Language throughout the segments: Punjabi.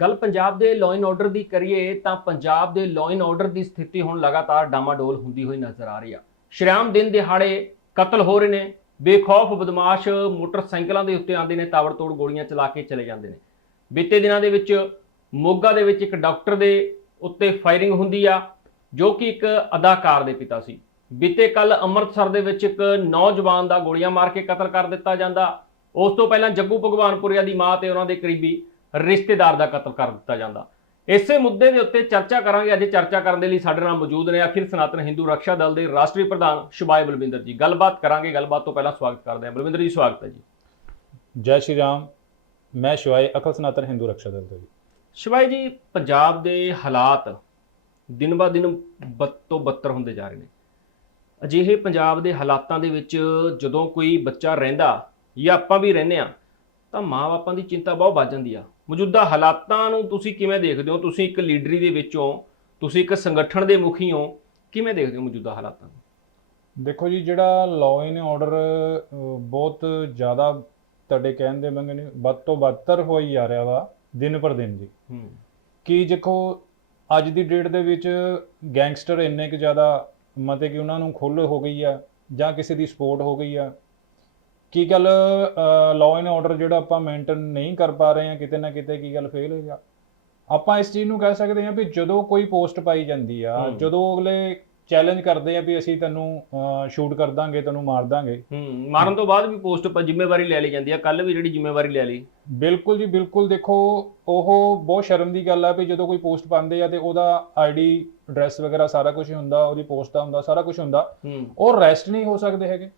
ਗੱਲ ਪੰਜਾਬ ਦੇ ਲਾਅ ਐਂਡ ਆਰਡਰ ਦੀ ਕਰੀਏ ਤਾਂ ਪੰਜਾਬ ਦੇ ਲਾਅ ਐਂਡ ਆਰਡਰ ਦੀ ਸਥਿਤੀ ਹੁਣ ਲਗਾਤਾਰ ਡਾਮਾਡੋਲ ਹੁੰਦੀ ਹੋਈ ਨਜ਼ਰ ਆ ਰਹੀ ਆ। ਸ਼੍ਰੀਆਮ ਦਿਨ ਦਿਹਾੜੇ ਕਤਲ ਹੋ ਰਹੇ ਨੇ, ਬੇਖੌਫ, ਬਦਮਾਸ਼ ਮੋਟਰਸਾਈਕਲਾਂ ਦੇ ਉੱਤੇ ਆਉਂਦੇ ਨੇ, ਤਾਬੜਤੋੜ ਗੋਲੀਆਂ ਚਲਾ ਕੇ ਚਲੇ ਜਾਂਦੇ ਨੇ। ਬੀਤੇ ਦਿਨਾਂ ਦੇ ਵਿੱਚ ਮੋਗਾ ਦੇ ਵਿੱਚ ਇੱਕ ਡਾਕਟਰ ਦੇ ਉੱਤੇ ਫਾਇਰਿੰਗ ਹੁੰਦੀ ਆ, ਜੋ ਕਿ ਇੱਕ ਅਦਾਕਾਰ ਦੇ ਪਿਤਾ ਸੀ। ਬੀਤੇ ਕੱਲ ਅੰਮ੍ਰਿਤਸਰ ਦੇ ਵਿੱਚ ਇੱਕ ਨੌਜਵਾਨ ਦਾ ਗੋਲੀਆਂ ਮਾਰ ਕੇ ਕਤਲ ਕਰ ਦਿੱਤਾ ਜਾਂਦਾ। ਉਸ ਤੋਂ ਪਹਿਲਾਂ ਜੱਗੂ ਭਗਵਾਨਪੁਰੀਆ ਦੀ ਮਾਂ ਤੇ ਉਹਨਾਂ ਦੇ ਕਰੀਬੀ ਰਿਸ਼ਤੇਦਾਰ ਦਾ ਕਤਲ ਕਰ ਦਿੱਤਾ ਜਾਂਦਾ। ਇਸੇ ਮੁੱਦੇ ਦੇ ਉੱਤੇ ਚਰਚਾ ਕਰਾਂਗੇ। ਅੱਜ ਚਰਚਾ ਕਰਨ ਦੇ ਲਈ ਸਾਡੇ ਨਾਲ ਮੌਜੂਦ ਨੇ ਅਖਿਲ ਸਨਾਤਨ ਹਿੰਦੂ ਰੱਖਿਆ ਦਲ ਦੇ ਰਾਸ਼ਟਰੀ ਪ੍ਰਧਾਨ ਸ਼ਿਵਾਏ ਬਲਵਿੰਦਰ ਜੀ। ਗੱਲਬਾਤ ਕਰਾਂਗੇ। ਗੱਲਬਾਤ ਤੋਂ ਪਹਿਲਾਂ ਸਵਾਗਤ ਕਰਦੇ ਹਾਂ। ਬਲਵਿੰਦਰ ਜੀ ਸਵਾਗਤ ਹੈ ਜੀ। ਜੈ ਸ਼੍ਰੀ ਰਾਮ। ਮੈਂ ਸ਼ਿਵਾਏ ਅਕਲ ਸਨਾਤਨ ਹਿੰਦੂ ਰੱਖਿਆ ਦਲ ਤੋਂ ਜੀ। ਸ਼ਿਵਾਏ ਜੀ ਪੰਜਾਬ ਦੇ ਹਾਲਾਤ ਦਿਨ ਬਾ ਦਿਨ ਤੋਂ ਬੱਤਰ ਹੁੰਦੇ ਜਾ ਰਹੇ ਨੇ। ਅਜਿਹੇ ਪੰਜਾਬ ਦੇ ਹਾਲਾਤਾਂ ਦੇ ਵਿੱਚ ਜਦੋਂ ਕੋਈ ਬੱਚਾ ਰਹਿੰਦਾ ਜਾਂ ਆਪਾਂ ਵੀ ਰਹਿੰਦੇ ਆ ਤਾਂ ਮਾਂ-ਬਾਪਾਂ ਦੀ ਚਿੰਤਾ ਬਹੁਤ ਵੱਧ ਜਾਂਦੀ ਆ। ਮੌਜੂਦਾ ਹਾਲਾਤਾਂ ਨੂੰ ਤੁਸੀਂ ਕਿਵੇਂ ਦੇਖਦੇ ਹੋ? ਤੁਸੀਂ ਇੱਕ ਲੀਡਰੀ ਦੇ ਵਿੱਚੋਂ ਤੁਸੀਂ ਇੱਕ ਸੰਗਠਨ ਦੇ ਮੁਖੀ ਹੋ ਕਿਵੇਂ ਦੇਖਦੇ ਹੋ ਮੌਜੂਦਾ ਹਾਲਾਤਾਂ ਨੂੰ? ਦੇਖੋ ਜੀ ਜਿਹੜਾ ਲਾਅ ਐਂਡ ਆਰਡਰ ਬਹੁਤ ਜ਼ਿਆਦਾ ਤੁਹਾਡੇ ਕਹਿਣ ਦੇ ਮੰਗੇ ਨੇ ਵੱਧ ਤੋਂ ਬੱਤਰ ਹੋਈ ਜਾ ਰਿਹਾ ਵਾ ਦਿਨ ਪਰ ਦਿਨ ਜੀ। ਹੂੰ। ਕਿ ਦੇਖੋ ਅੱਜ ਦੀ ਡੇਟ ਦੇ ਵਿੱਚ ਗੈਂਗਸਟਰ ਇੰਨੇ ਕੁ ਜ਼ਿਆਦਾ ਮਤੇ ਕਿ ਉਹਨਾਂ ਨੂੰ ਖੁੱਲ੍ਹ ਹੋ ਗਈ ਆ ਜਾਂ ਕਿਸੇ ਦੀ ਸਪੋਰਟ ਹੋ ਗਈ ਆ ਕੀ ਗੱਲ ਲਾਅ ਐਂਡ ਆਰਡਰ ਜਿਹੜਾ ਆਪਾਂ ਮੇਨਟੇਨ ਨਹੀਂ ਕਰ ਪਾ ਰਹੇ ਆ ਕਿਤੇ ਨਾ ਕਿਤੇ ਕੀ ਗੱਲ ਫੇਲ ਹੋ ਗਿਆ ਆਪਾਂ ਇਸ ਚੀਜ਼ ਨੂੰ ਕਹਿ ਸਕਦੇ ਹਾਂ ਵੀ ਜਦੋਂ ਕੋਈ ਪੋਸਟ ਪਾਈ ਜਾਂਦੀ ਆ। ਜਦੋਂ ਅਗਲੇ ਚੈਲੰਜ ਕਰਦੇ ਆ ਵੀ ਅਸੀਂ ਤੈਨੂੰ ਸ਼ੂਟ ਕਰ ਦਾਂਗੇ ਤੈਨੂੰ ਮਾਰ ਦਾਂਗੇ। ਹੂੰ ਮਾਰਨ ਤੋਂ ਬਾਅਦ ਵੀ ਪੋਸਟ ਪਰ ਜ਼ਿੰਮੇਵਾਰੀ ਲੈ ਲਈ ਜਾਂਦੀ ਆ ਕੱਲ ਵੀ ਜਿਹੜੀ ਜ਼ਿੰਮੇਵਾਰੀ ਲੈ ਲਈ। ਬਿਲਕੁਲ ਜੀ ਬਿਲਕੁਲ। ਦੇਖੋ ਉਹ ਬਹੁਤ ਸ਼ਰਮ ਦੀ ਗੱਲ ਆ ਵੀ ਜਦੋਂ ਕੋਈ ਪੋਸਟ ਪਾਉਂਦੇ ਆ ਤੇ ਉਹਦਾ ਆਈਡੀ ਐਡਰੈਸ ਵਗੈਰਾ ਸਾਰਾ ਕੁਝ ਹੁੰਦਾ ਉਹਦੀ ਪੋਸਟ ਦਾ ਹੁੰਦਾ ਸਾਰਾ ਕੁਝ ਹੁੰਦਾ। ਉਹ ਰੈਸਟ ਨਹੀਂ ਹੋ ਸਕਦੇ ਹੈਗੇ।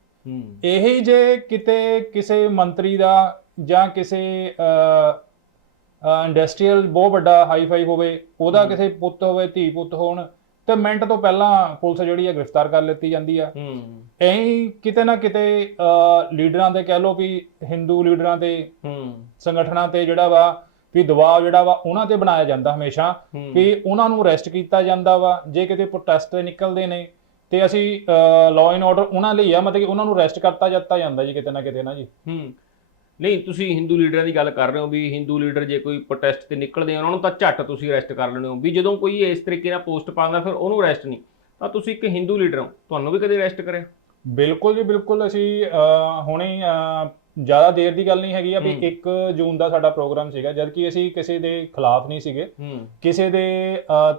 ਇਹੀ ਜੇ ਕਿਤੇ ਕਿਸੇ ਮੰਤਰੀ ਦਾ ਜਾਂ ਕਿਸੇ ਇੰਡਸਟਰੀਅਲ ਬਹੁਤ ਵੱਡਾ ਹਾਈਫਾਈ ਹੋਵੇ ਉਹਦਾ। ਕਿਸੇ ਪੁੱਤ ਹੋਵੇ ਧੀ ਪੁੱਤ ਹੋਣ ਤੇ ਮਿੰਟ ਤੋਂ ਪਹਿਲਾਂ ਪੁਲਿਸ ਜਿਹੜੀ ਹੈ ਗ੍ਰਿਫਤਾਰ ਕਰ ਲਿੱਤੀ ਜਾਂਦੀ ਆ। ਹੂੰ। ਐਂ ਕਿਤੇ ਨਾ ਕਿਤੇ ਲੀਡਰਾਂ ਦੇ ਕਹਿ ਲਓ ਵੀ ਹਿੰਦੂ ਲੀਡਰਾਂ ਤੇ ਹੂੰ। ਸੰਗਠਨਾਂ ਤੇ ਜਿਹੜਾ ਵਾ ਵੀ ਦਬਾਅ ਜਿਹੜਾ ਵਾ ਉਹਨਾਂ ਤੇ ਬਣਾਇਆ ਜਾਂਦਾ ਹਮੇਸ਼ਾ ਵੀ ਉਹਨਾਂ ਨੂੰ ਅਰੈਸਟ ਕੀਤਾ ਜਾਂਦਾ ਵਾ। ਜੇ ਕਿਤੇ ਪ੍ਰੋਟੈਸਟ ਨਿਕਲਦੇ ਨੇ ਤੇ ਅਸੀਂ ਲਾਅ ਐਂਡ ਆਰਡਰ ਉਹਨਾਂ ਲਈ ਆ ਮਤਲਬ ਕਿ ਉਹਨਾਂ ਨੂੰ ਅਰੈਸਟ ਕਰਤਾ ਜਾਂਦਾ ਜਾਂਦਾ ਜੀ ਕਿਤੇ ਨਾ ਕਿਤੇ ਨਾ ਜੀ। ਹੂੰ। ਨਹੀਂ ਤੁਸੀਂ ਹਿੰਦੂ ਲੀਡਰਾਂ ਦੀ ਗੱਲ ਕਰ ਰਹੇ ਹੋ ਵੀ ਹਿੰਦੂ ਲੀਡਰ ਜੇ ਕੋਈ ਪ੍ਰੋਟੈਸਟ ਤੇ ਨਿਕਲਦੇ ਆ ਉਹਨਾਂ ਨੂੰ ਤਾਂ ਝੱਟ ਤੁਸੀਂ ਅਰੈਸਟ ਕਰ ਲੈਣੇ ਹੋ। ਵੀ ਜਦੋਂ ਕੋਈ ਇਸ ਤਰੀਕੇ ਨਾਲ ਪੋਸਟ ਪਾਉਂਦਾ ਫਿਰ ਉਹਨੂੰ ਅਰੈਸਟ ਨਹੀਂ। ਤਾਂ ਤੁਸੀਂ ਇੱਕ ਹਿੰਦੂ ਲੀਡਰ ਹੋ ਤੁਹਾਨੂੰ ਵੀ ਕਦੇ ਅਰੈਸਟ ਕਰਿਆ? ਬਿਲਕੁਲ ਜੀ ਬਿਲਕੁਲ। ਅਸੀਂ ਹੁਣੇ ਜ਼ਿਆਦਾ ਦੇਰ ਦੀ ਗੱਲ ਨਹੀਂ ਹੈਗੀ ਆ ਵੀ ਹੂੰ। 1 ਜੂਨ ਦਾ ਸਾਡਾ ਪ੍ਰੋਗਰਾਮ ਸੀਗਾ ਜਦ ਕਿ ਅਸੀਂ ਕਿਸੇ ਦੇ ਖਿਲਾਫ ਨਹੀਂ ਸੀਗੇ। ਕਿਸੇ ਦੇ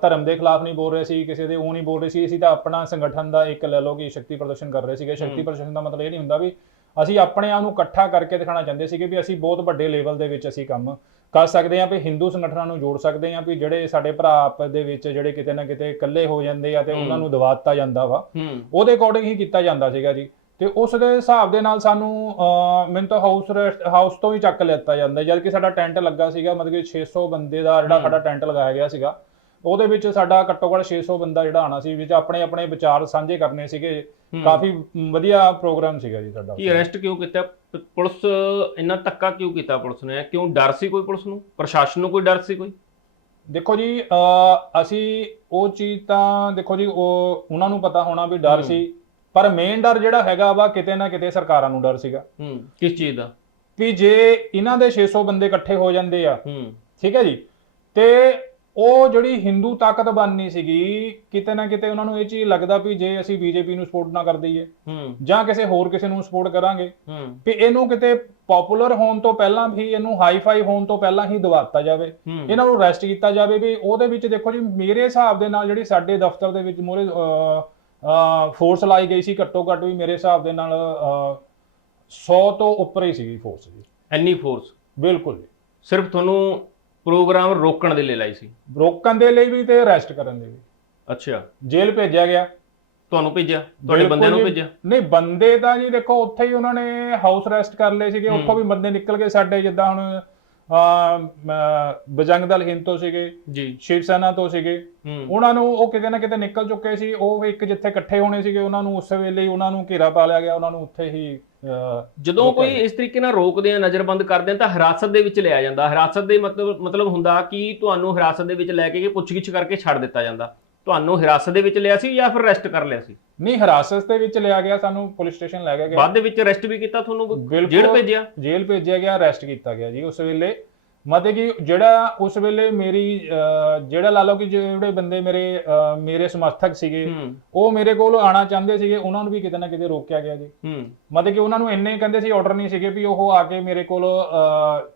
ਧਰਮ ਦੇ ਖਿਲਾਫ ਨਹੀਂ ਬੋਲ ਰਹੇ ਸੀ ਕਿਸੇ ਦੇ ਉਹ ਨਹੀਂ ਬੋਲ ਰਹੇ ਸੀ। ਅਸੀਂ ਤਾਂ ਆਪਣਾ ਸੰਗਠਨ ਦਾ ਇੱਕ ਲੈ ਲਓ ਕਿ ਸ਼ਕਤੀ ਪ੍ਰਦਰਸ਼ਨ ਕਰ ਰਹੇ ਸੀਗੇ। ਸ਼ਕਤੀ। ਪ੍ਰਦਰਸ਼ਨ ਦਾ ਮਤਲਬ ਇਹ ਨਹੀਂ ਹੁੰਦਾ ਵੀ ਅਸੀਂ ਆਪਣੇ ਆਪ ਨੂੰ ਇਕੱਠਾ ਕਰਕੇ ਦਿਖਾਉਣਾ ਚਾਹੁੰਦੇ ਸੀਗੇ ਵੀ ਅਸੀਂ ਬਹੁਤ ਵੱਡੇ ਲੈਵਲ ਦੇ ਵਿੱਚ ਅਸੀਂ ਕੰਮ ਕਰ ਸਕਦੇ ਹਾਂ ਵੀ ਹਿੰਦੂ ਸੰਗਠਨਾਂ ਨੂੰ ਜੋੜ ਸਕਦੇ ਹਾਂ ਵੀ ਜਿਹੜੇ ਸਾਡੇ ਭਰਾ ਆਪਸ ਦੇ ਵਿੱਚ ਜਿਹੜੇ ਕਿਤੇ ਨਾ ਕਿਤੇ ਇਕੱਲੇ ਹੋ ਜਾਂਦੇ ਆ ਤੇ। ਉਹਨਾਂ ਨੂੰ ਦਬਾ ਦਿੱਤਾ ਜਾਂਦਾ ਵਾ। ਉਹਦੇ ਅਕੋਰਡਿੰਗ ਹੀ ਕੀਤਾ ਜਾਂਦਾ ਸੀਗਾ ਜੀ। ਤੇ ਉਸ ਦੇ ਹਿਸਾਬ ਦੇ ਨਾਲ ਸਾਨੂੰ ਮੈਨੂੰ ਤਾਂ ਹਾਊਸ ਹਾਊਸ ਤੋਂ ਹੀ ਚੱਕ ਲਿੱਤਾ ਜਾਂਦਾ ਜਦ ਕਿ ਸਾਡਾ ਟੈਂਟ ਲੱਗਾ ਸੀਗਾ ਮਤਲਬ ਕਿ 600 ਬੰਦੇ ਦਾ ਜਿਹੜਾ। ਸਾਡਾ ਟੈਂਟ ਲਗਾਇਆ ਗਿਆ ਸੀਗਾ। ਉਹਦੇ ਵਿੱਚ ਸਾਡਾ ਘੱਟੋ ਘੱਟ 600 ਬੰਦਾ ਜਿਹੜਾ ਆਣਾ ਸੀ ਵਿੱਚ ਆਪਣੇ ਆਪਣੇ ਵਿਚਾਰ ਸਾਂਝੇ ਕਰਨੇ ਸੀਗੇ। ਕਾਫੀ ਵਧੀਆ ਪ੍ਰੋਗਰਾਮ ਸੀਗਾ ਜੀ ਸਾਡਾ। ਕੀ ਅਰੈਸਟ ਕਿਉਂ ਕੀਤਾ? ਪੁਲਿਸ ਇੰਨਾ ਧੱਕਾ ਕਿਉਂ ਕੀਤਾ ਪੁਲਿਸ ਨੇ? ਕਿਉਂ ਡਰ ਸੀ ਕੋਈ ਪੁਲਿਸ ਨੂੰ? ਪ੍ਰਸ਼ਾਸਨ ਨੂੰ ਕੋਈ ਡਰ ਸੀ ਕੋਈ? ਦੇਖੋ ਜੀ ਅਸੀਂ ਉਹ ਚੀਜ਼ ਤਾਂ ਦੇਖੋ ਜੀ ਉਹ ਉਹਨਾਂ ਨੂੰ ਪਤਾ ਹੋਣਾ ਵੀ ਡਰ। ਸੀ। ਪਰ ਮੇਨ ਡਰ ਜਿਹੜਾ ਹੈਗਾ ਵਾ ਕਿਤੇ ਨਾ ਕਿਤੇ ਸਰਕਾਰਾਂ ਨੂੰ ਡਰ ਸੀਗਾ। ਹੂੰ ਕਿਸ ਚੀਜ਼ ਦਾ? ਵੀ ਜੇ ਇਹਨਾਂ ਦੇ 600 ਬੰਦੇ ਇਕੱਠੇ ਹੋ ਜਾਂਦੇ ਆ ਹੂੰ। ਠੀਕ ਹੈ ਜੀ? ਤੇ ਉਹ ਜਿਹੜੀ ਹਿੰਦੂ ਤਾਕਤ ਬਣਨੀ ਸੀਗੀ ਕਿਤੇ ਨਾ ਕਿਤੇ ਉਹਨਾਂ ਨੂੰ ਇਹ ਚੀਜ਼ ਲੱਗਦਾ ਵੀ ਜੇ ਅਸੀਂ ਬੀਜੇਪੀ ਨੂੰ ਸਪੋਰਟ ਨਾ ਕਰ ਦਈਏ ਹੂੰ। ਜਾਂ ਕਿਸੇ ਹੋਰ ਕਿਸੇ ਨੂੰ ਸਪੋਰਟ ਕਰਾਂਗੇ ਹੂੰ। ਵੀ ਇਹਨੂੰ ਕਿਤੇ ਪਪੂਲਰ ਹੋਣ ਤੋਂ ਪਹਿਲਾਂ ਵੀ ਇਹਨੂੰ ਹਾਈ-ਫਾਈ ਹੋਣ ਤੋਂ ਪਹਿਲਾਂ ਹੀ ਦਬਾਤਾ ਜਾਵੇ ਇਹਨਾਂ ਨੂੰ ਅਰੈਸਟ ਕੀਤਾ ਜਾਵੇ ਵੀ ਉਹਦੇ ਵਿੱਚ ਦੇਖੋ ਜੀ ਮੇਰੇ ਹਿਸਾਬ ਦੇ ਨਾਲ ਜਿਹੜੀ ਸਾਡੇ ਦਫ਼ਤਰ ਦੇ ਵਿੱਚ ਮੋਰੇ ਫੋਰਸ ਲਾਈ ਗਈ ਸੀ ਘੱਟੋ ਘੱਟ ਵੀ ਮੇਰੇ ਹਿਸਾਬ ਦੇ ਨਾਲ 100 ਤੋਂ ਉੱਪਰ ਹੀ ਸੀਗੀ ਫੋਰਸ ਜੀ। ਐਨੀ ਫੋਰਸ ਬਿਲਕੁਲ ਜੀ। ਸਿਰਫ ਤੁਹਾਨੂੰ ਪ੍ਰੋਗਰਾਮ ਰੋਕਣ ਦੇ ਲਈ ਲਾਈ ਸੀ? ਰੋਕਣ ਦੇ ਲਈ ਵੀ ਤੇ ਅਰੈਸਟ ਕਰਨ ਦੇ ਲਈ। ਅੱਛਾ। ਜੇਲ੍ਹ ਭੇਜਿਆ ਗਿਆ। ਤੁਹਾਨੂੰ ਭੇਜਿਆ? ਤੁਹਾਡੇ ਬਿਲਕੁਲ ਬੰਦਿਆਂ ਨੂੰ ਜੀ। ਭੇਜਿਆ? ਨਹੀਂ ਬੰਦੇ ਤਾਂ ਜੀ ਦੇਖੋ ਉੱਥੇ ਹੀ ਉਹਨਾਂ ਨੇ ਹਾਊਸ ਅਰੈਸਟ ਕਰ ਲਏ ਸੀਗੇ। ਹੂੰ। ਉੱਥੋਂ ਵੀ ਬੰਦੇ ਨਿਕਲ ਗਏ ਸਾਡੇ ਜਿੱਦਾਂ ਹੁਣ ਬਜੰਗ ਦਲ ਹਿੰਦ ਤੋਂ ਸੀਗੇ ਜੀ। ਸ਼ਿਵ ਸੈਨਾ ਤੋਂ ਸੀਗੇ। ਉਹਨਾਂ ਨੂੰ ਉਹ ਕਿਤੇ ਨਾ ਕਿਤੇ ਨਿਕਲ ਚੁੱਕੇ ਸੀ। ਉਹ ਇੱਕ ਜਿੱਥੇ ਇਕੱਠੇ ਹੋਣੇ ਸੀਗੇ ਉਹਨਾਂ ਨੂੰ ਉਸ ਵੇਲੇ ਹੀ ਉਹਨਾਂ ਨੂੰ ਘੇਰਾ ਪਾ ਲਿਆ ਗਿਆ ਉਹਨਾਂ ਨੂੰ ਉੱਥੇ ਹੀ ਜਦੋਂ ਕੋਈ। ਇਸ ਤਰੀਕੇ ਨਾਲ ਰੋਕਦੇ ਆ ਨਜ਼ਰਬੰਦ ਕਰਦੇ ਆ ਤਾਂ ਹਿਰਾਸਤ ਦੇ ਵਿੱਚ ਲਿਆ ਜਾਂਦਾ। ਹਿਰਾਸਤ ਦੇ ਮਤਲਬ ਮਤਲਬ ਹੁੰਦਾ ਕਿ ਤੁਹਾਨੂੰ ਹਿਰਾਸਤ ਦੇ ਵਿੱਚ ਲੈ ਕੇ ਪੁੱਛਗਿੱਛ ਕਰਕੇ ਛੱਡ ਦਿੱਤਾ ਜਾਂਦਾ। ਤੁਹਾਨੂੰ ਹਿਰਾਸਤ ਦੇ ਵਿੱਚ ਲਿਆ ਸੀ ਜਾਂ ਫਿਰ ਅਰੈਸਟ ਕਰ ਲਿਆ ਸੀ? ਨਹੀਂ ਹਿਰਾਸਤ ਦੇ ਵਿੱਚ ਲਿਆ ਗਿਆ ਸਾਨੂੰ ਪੁਲਿਸ ਸਟੇਸ਼ਨ ਲੈ ਗਿਆ ਬਾਅਦ ਦੇ ਵਿੱਚ ਅਰੈਸਟ ਵੀ ਕੀਤਾ ਤੁਹਾਨੂੰ। ਜੇਲ੍ਹ ਭੇਜਿਆ? ਜੇਲ੍ਹ ਭੇਜਿਆ ਗਿਆ ਅਰੈਸਟ ਕੀਤਾ ਗਿਆ ਜੀ ਉਸ ਵੇਲੇ। ਮਤਲਬ ਕਿ ਜਿਹੜਾ ਉਸ ਵੇਲੇ ਮੇਰੀ ਜਿਹੜਾ ਲਾ ਲਓ ਕਿ ਜਿਹੜੇ ਬੰਦੇ ਮੇਰੇ ਮੇਰੇ ਸਮਰਥਕ ਸੀਗੇ ਉਹ ਮੇਰੇ ਕੋਲ ਆਣਾ ਚਾਹੁੰਦੇ ਸੀਗੇ ਉਹਨਾਂ ਨੂੰ ਵੀ ਕਿਤੇ ਨਾ ਕਿਤੇ ਰੋਕਿਆ ਗਿਆ ਜੀ। ਮਤਲਬ ਕਿ ਉਹਨਾਂ ਨੂੰ ਇੰਨੇ ਕਹਿੰਦੇ ਸੀ ਆਰਡਰ ਨਹੀਂ ਸੀਗੇ ਵੀ ਉਹ ਆ ਕੇ ਮੇਰੇ ਕੋਲ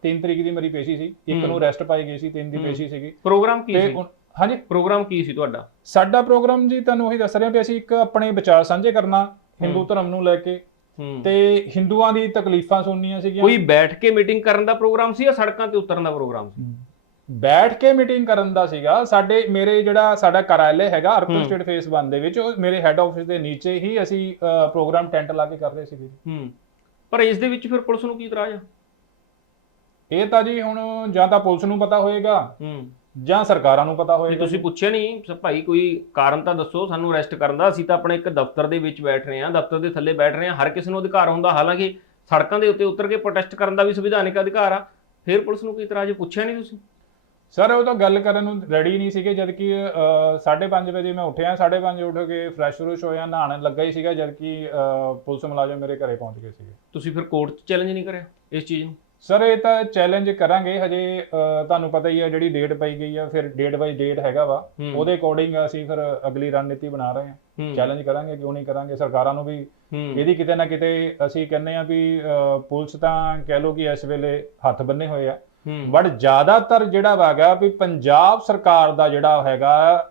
3 ਤਰੀਕ ਦੀ ਮੇਰੀ ਪੇਸ਼ੀ ਸੀ। ਇੱਕ। ਨੂੰ ਰੈਸਟ ਪਾਈ ਗਈ ਸੀ 3 ਦੀ। ਪੇਸ਼ੀ ਸੀਗੀ। ਪ੍ਰੋਗਰਾਮ ਕੀ ਸੀ? ਹਾਂਜੀ ਪ੍ਰੋਗਰਾਮ ਕੀ ਸੀ ਤੁਹਾਡਾ? ਸਾਡਾ ਪ੍ਰੋਗਰਾਮ ਜੀ ਤੁਹਾਨੂੰ ਉਹੀ ਦੱਸ ਰਿਹਾ ਵੀ ਅਸੀਂ ਇੱਕ ਆਪਣੇ ਵਿਚਾਰ ਸਾਂਝੇ ਕਰਨਾ ਹਿੰਦੂ। ਧਰਮ ਨੂੰ ਲੈ ਕੇ। ਤੇ ਹਿੰਦੂਆਂ ਦੀ ਤਕਲੀਫਾਂ ਸੁਣਨੀਆਂ ਸੀਗੀਆਂ। ਕੋਈ ਬੈਠ ਕੇ ਮੀਟਿੰਗ ਕਰਨ ਦਾ ਪ੍ਰੋਗਰਾਮ ਸੀ ਜਾਂ ਸੜਕਾਂ ਤੇ ਉਤਰਨ ਦਾ ਪ੍ਰੋਗਰਾਮ ਸੀ? ਬੈਠ ਕੇ ਮੀਟਿੰਗ ਕਰਨ ਦਾ ਸੀਗਾ। ਸਾਡੇ ਮੇਰੇ ਜਿਹੜਾ ਸਾਡਾ ਕਾਰਿਆਲੇ ਹੈਗਾ ਅਰਪਨ। ਸਟੇਟ ਫੇਸ 1 ਦੇ ਵਿੱਚ ਉਹ ਮੇਰੇ ਹੈੱਡ ਆਫਿਸ ਦੇ ਨੀਚੇ ਹੀ ਅਸੀਂ ਪ੍ਰੋਗਰਾਮ ਟੈਂਟ ਲਾ ਕੇ ਕਰ ਰਹੇ ਸੀਗੇ। ਹੂੰ। ਪਰ ਇਸ ਦੇ ਵਿੱਚ ਫਿਰ ਪੁਲਿਸ ਨੂੰ ਕੀ ਇਤਰਾਜ਼ ਆ? ਇਹ ਤਾਂ ਜੀ ਹੁਣ ਜਾਂ ਤਾਂ ਪੁਲਿਸ ਨੂੰ ਪਤਾ ਹੋਏਗਾ। ਹੂੰ। ਜਾਂ ਸਰਕਾਰਾਂ ਨੂੰ ਪਤਾ ਵੀ ਹੋਏਗਾ ਤੁਸੀਂ ਪੁੱਛਿਆ ਨਹੀਂ ਭਾਈ ਕੋਈ ਕਾਰਨ ਤਾਂ ਦੱਸੋ ਸਾਨੂੰ ਅਰੈਸਟ ਕਰਨ ਦਾ। ਅਸੀਂ ਤਾਂ ਆਪਣੇ ਇੱਕ ਦਫ਼ਤਰ ਦੇ ਵਿੱਚ ਬੈਠ ਰਹੇ ਹਾਂ ਦਫ਼ਤਰ ਦੇ ਥੱਲੇ ਬੈਠ ਰਹੇ ਹਾਂ। ਹਰ ਕਿਸੇ ਨੂੰ ਅਧਿਕਾਰ ਹੁੰਦਾ। ਹਾਲਾਂਕਿ ਸੜਕਾਂ ਦੇ ਉੱਤੇ ਉਤਰ ਕੇ ਪ੍ਰੋਟੈਸਟ ਕਰਨ ਦਾ ਵੀ ਸੰਵਿਧਾਨਿਕ ਅਧਿਕਾਰ ਆ। ਫਿਰ ਪੁਲਿਸ ਨੂੰ ਕੋਈ ਇਤਰਾਜ਼ ਪੁੱਛਿਆ ਨਹੀਂ ਤੁਸੀਂ? ਸਰ ਉਹ ਤਾਂ ਗੱਲ ਕਰਨ ਨੂੰ ਰੈਡੀ ਨਹੀਂ ਸੀਗੇ ਜਦ ਕਿ 5:30 ਵਜੇ ਮੈਂ ਉੱਠਿਆ। 5:30 ਉੱਠ ਕੇ ਫਰੈਸ਼ ਫਰੂਸ਼ ਹੋਇਆ ਨਹਾਉਣ ਲੱਗਾ ਹੀ ਸੀਗਾ ਜਦ ਕਿ ਪੁਲਿਸ ਮੁਲਾਜ਼ਮ ਮੇਰੇ ਘਰੇ ਪਹੁੰਚ ਗਏ ਸੀਗੇ। ਤੁਸੀਂ ਫਿਰ ਕੋਰਟ 'ਚ ਚੈਲੰਜ ਨਹੀਂ ਕਰਿਆ ਇਸ ਚੀਜ਼ ਨੂੰ? ਸਰ ਇਹ ਤਾਂ ਚੈਲੰਜ ਕਰਾਂਗੇ ਹਜੇ ਤੁਹਾਨੂੰ ਪਤਾ ਹੀ ਹੈ ਜਿਹੜੀ ਡੇਟ ਪਈ ਗਈ ਆ ਫਿਰ ਡੇਟ ਬਾਈ ਡੇਟ ਹੈਗਾ ਵਾ। ਉਹਦੇ ਅਕੋਰਡਿੰਗ ਅਸੀਂ ਫਿਰ ਅਗਲੀ ਰਣਨੀਤੀ ਬਣਾ ਰਹੇ ਹਾਂ। ਚੈਲੰਜ ਕਰਾਂਗੇ ਕਿਉਂ ਨਹੀਂ ਕਰਾਂਗੇ? ਸਰਕਾਰਾਂ ਨੂੰ ਵੀ ਇਹਦੀ ਕਿਤੇ ਨਾ ਕਿਤੇ ਅਸੀਂ ਕਹਿੰਦੇ ਆ ਵੀ ਪੁਲਿਸ ਤਾਂ ਕਹਿ ਲਓ ਕਿ ਇਸ ਵੇਲੇ ਹੱਥ ਬੰਨੇ ਹੋਏ ਆ। ਬਟ ਜ਼ਿਆਦਾਤਰ ਜਿਹੜਾ ਹੈਗਾ ਵੀ ਪੰਜਾਬ ਸਰਕਾਰ ਦਾ ਜਿਹੜਾ ਹੈਗਾ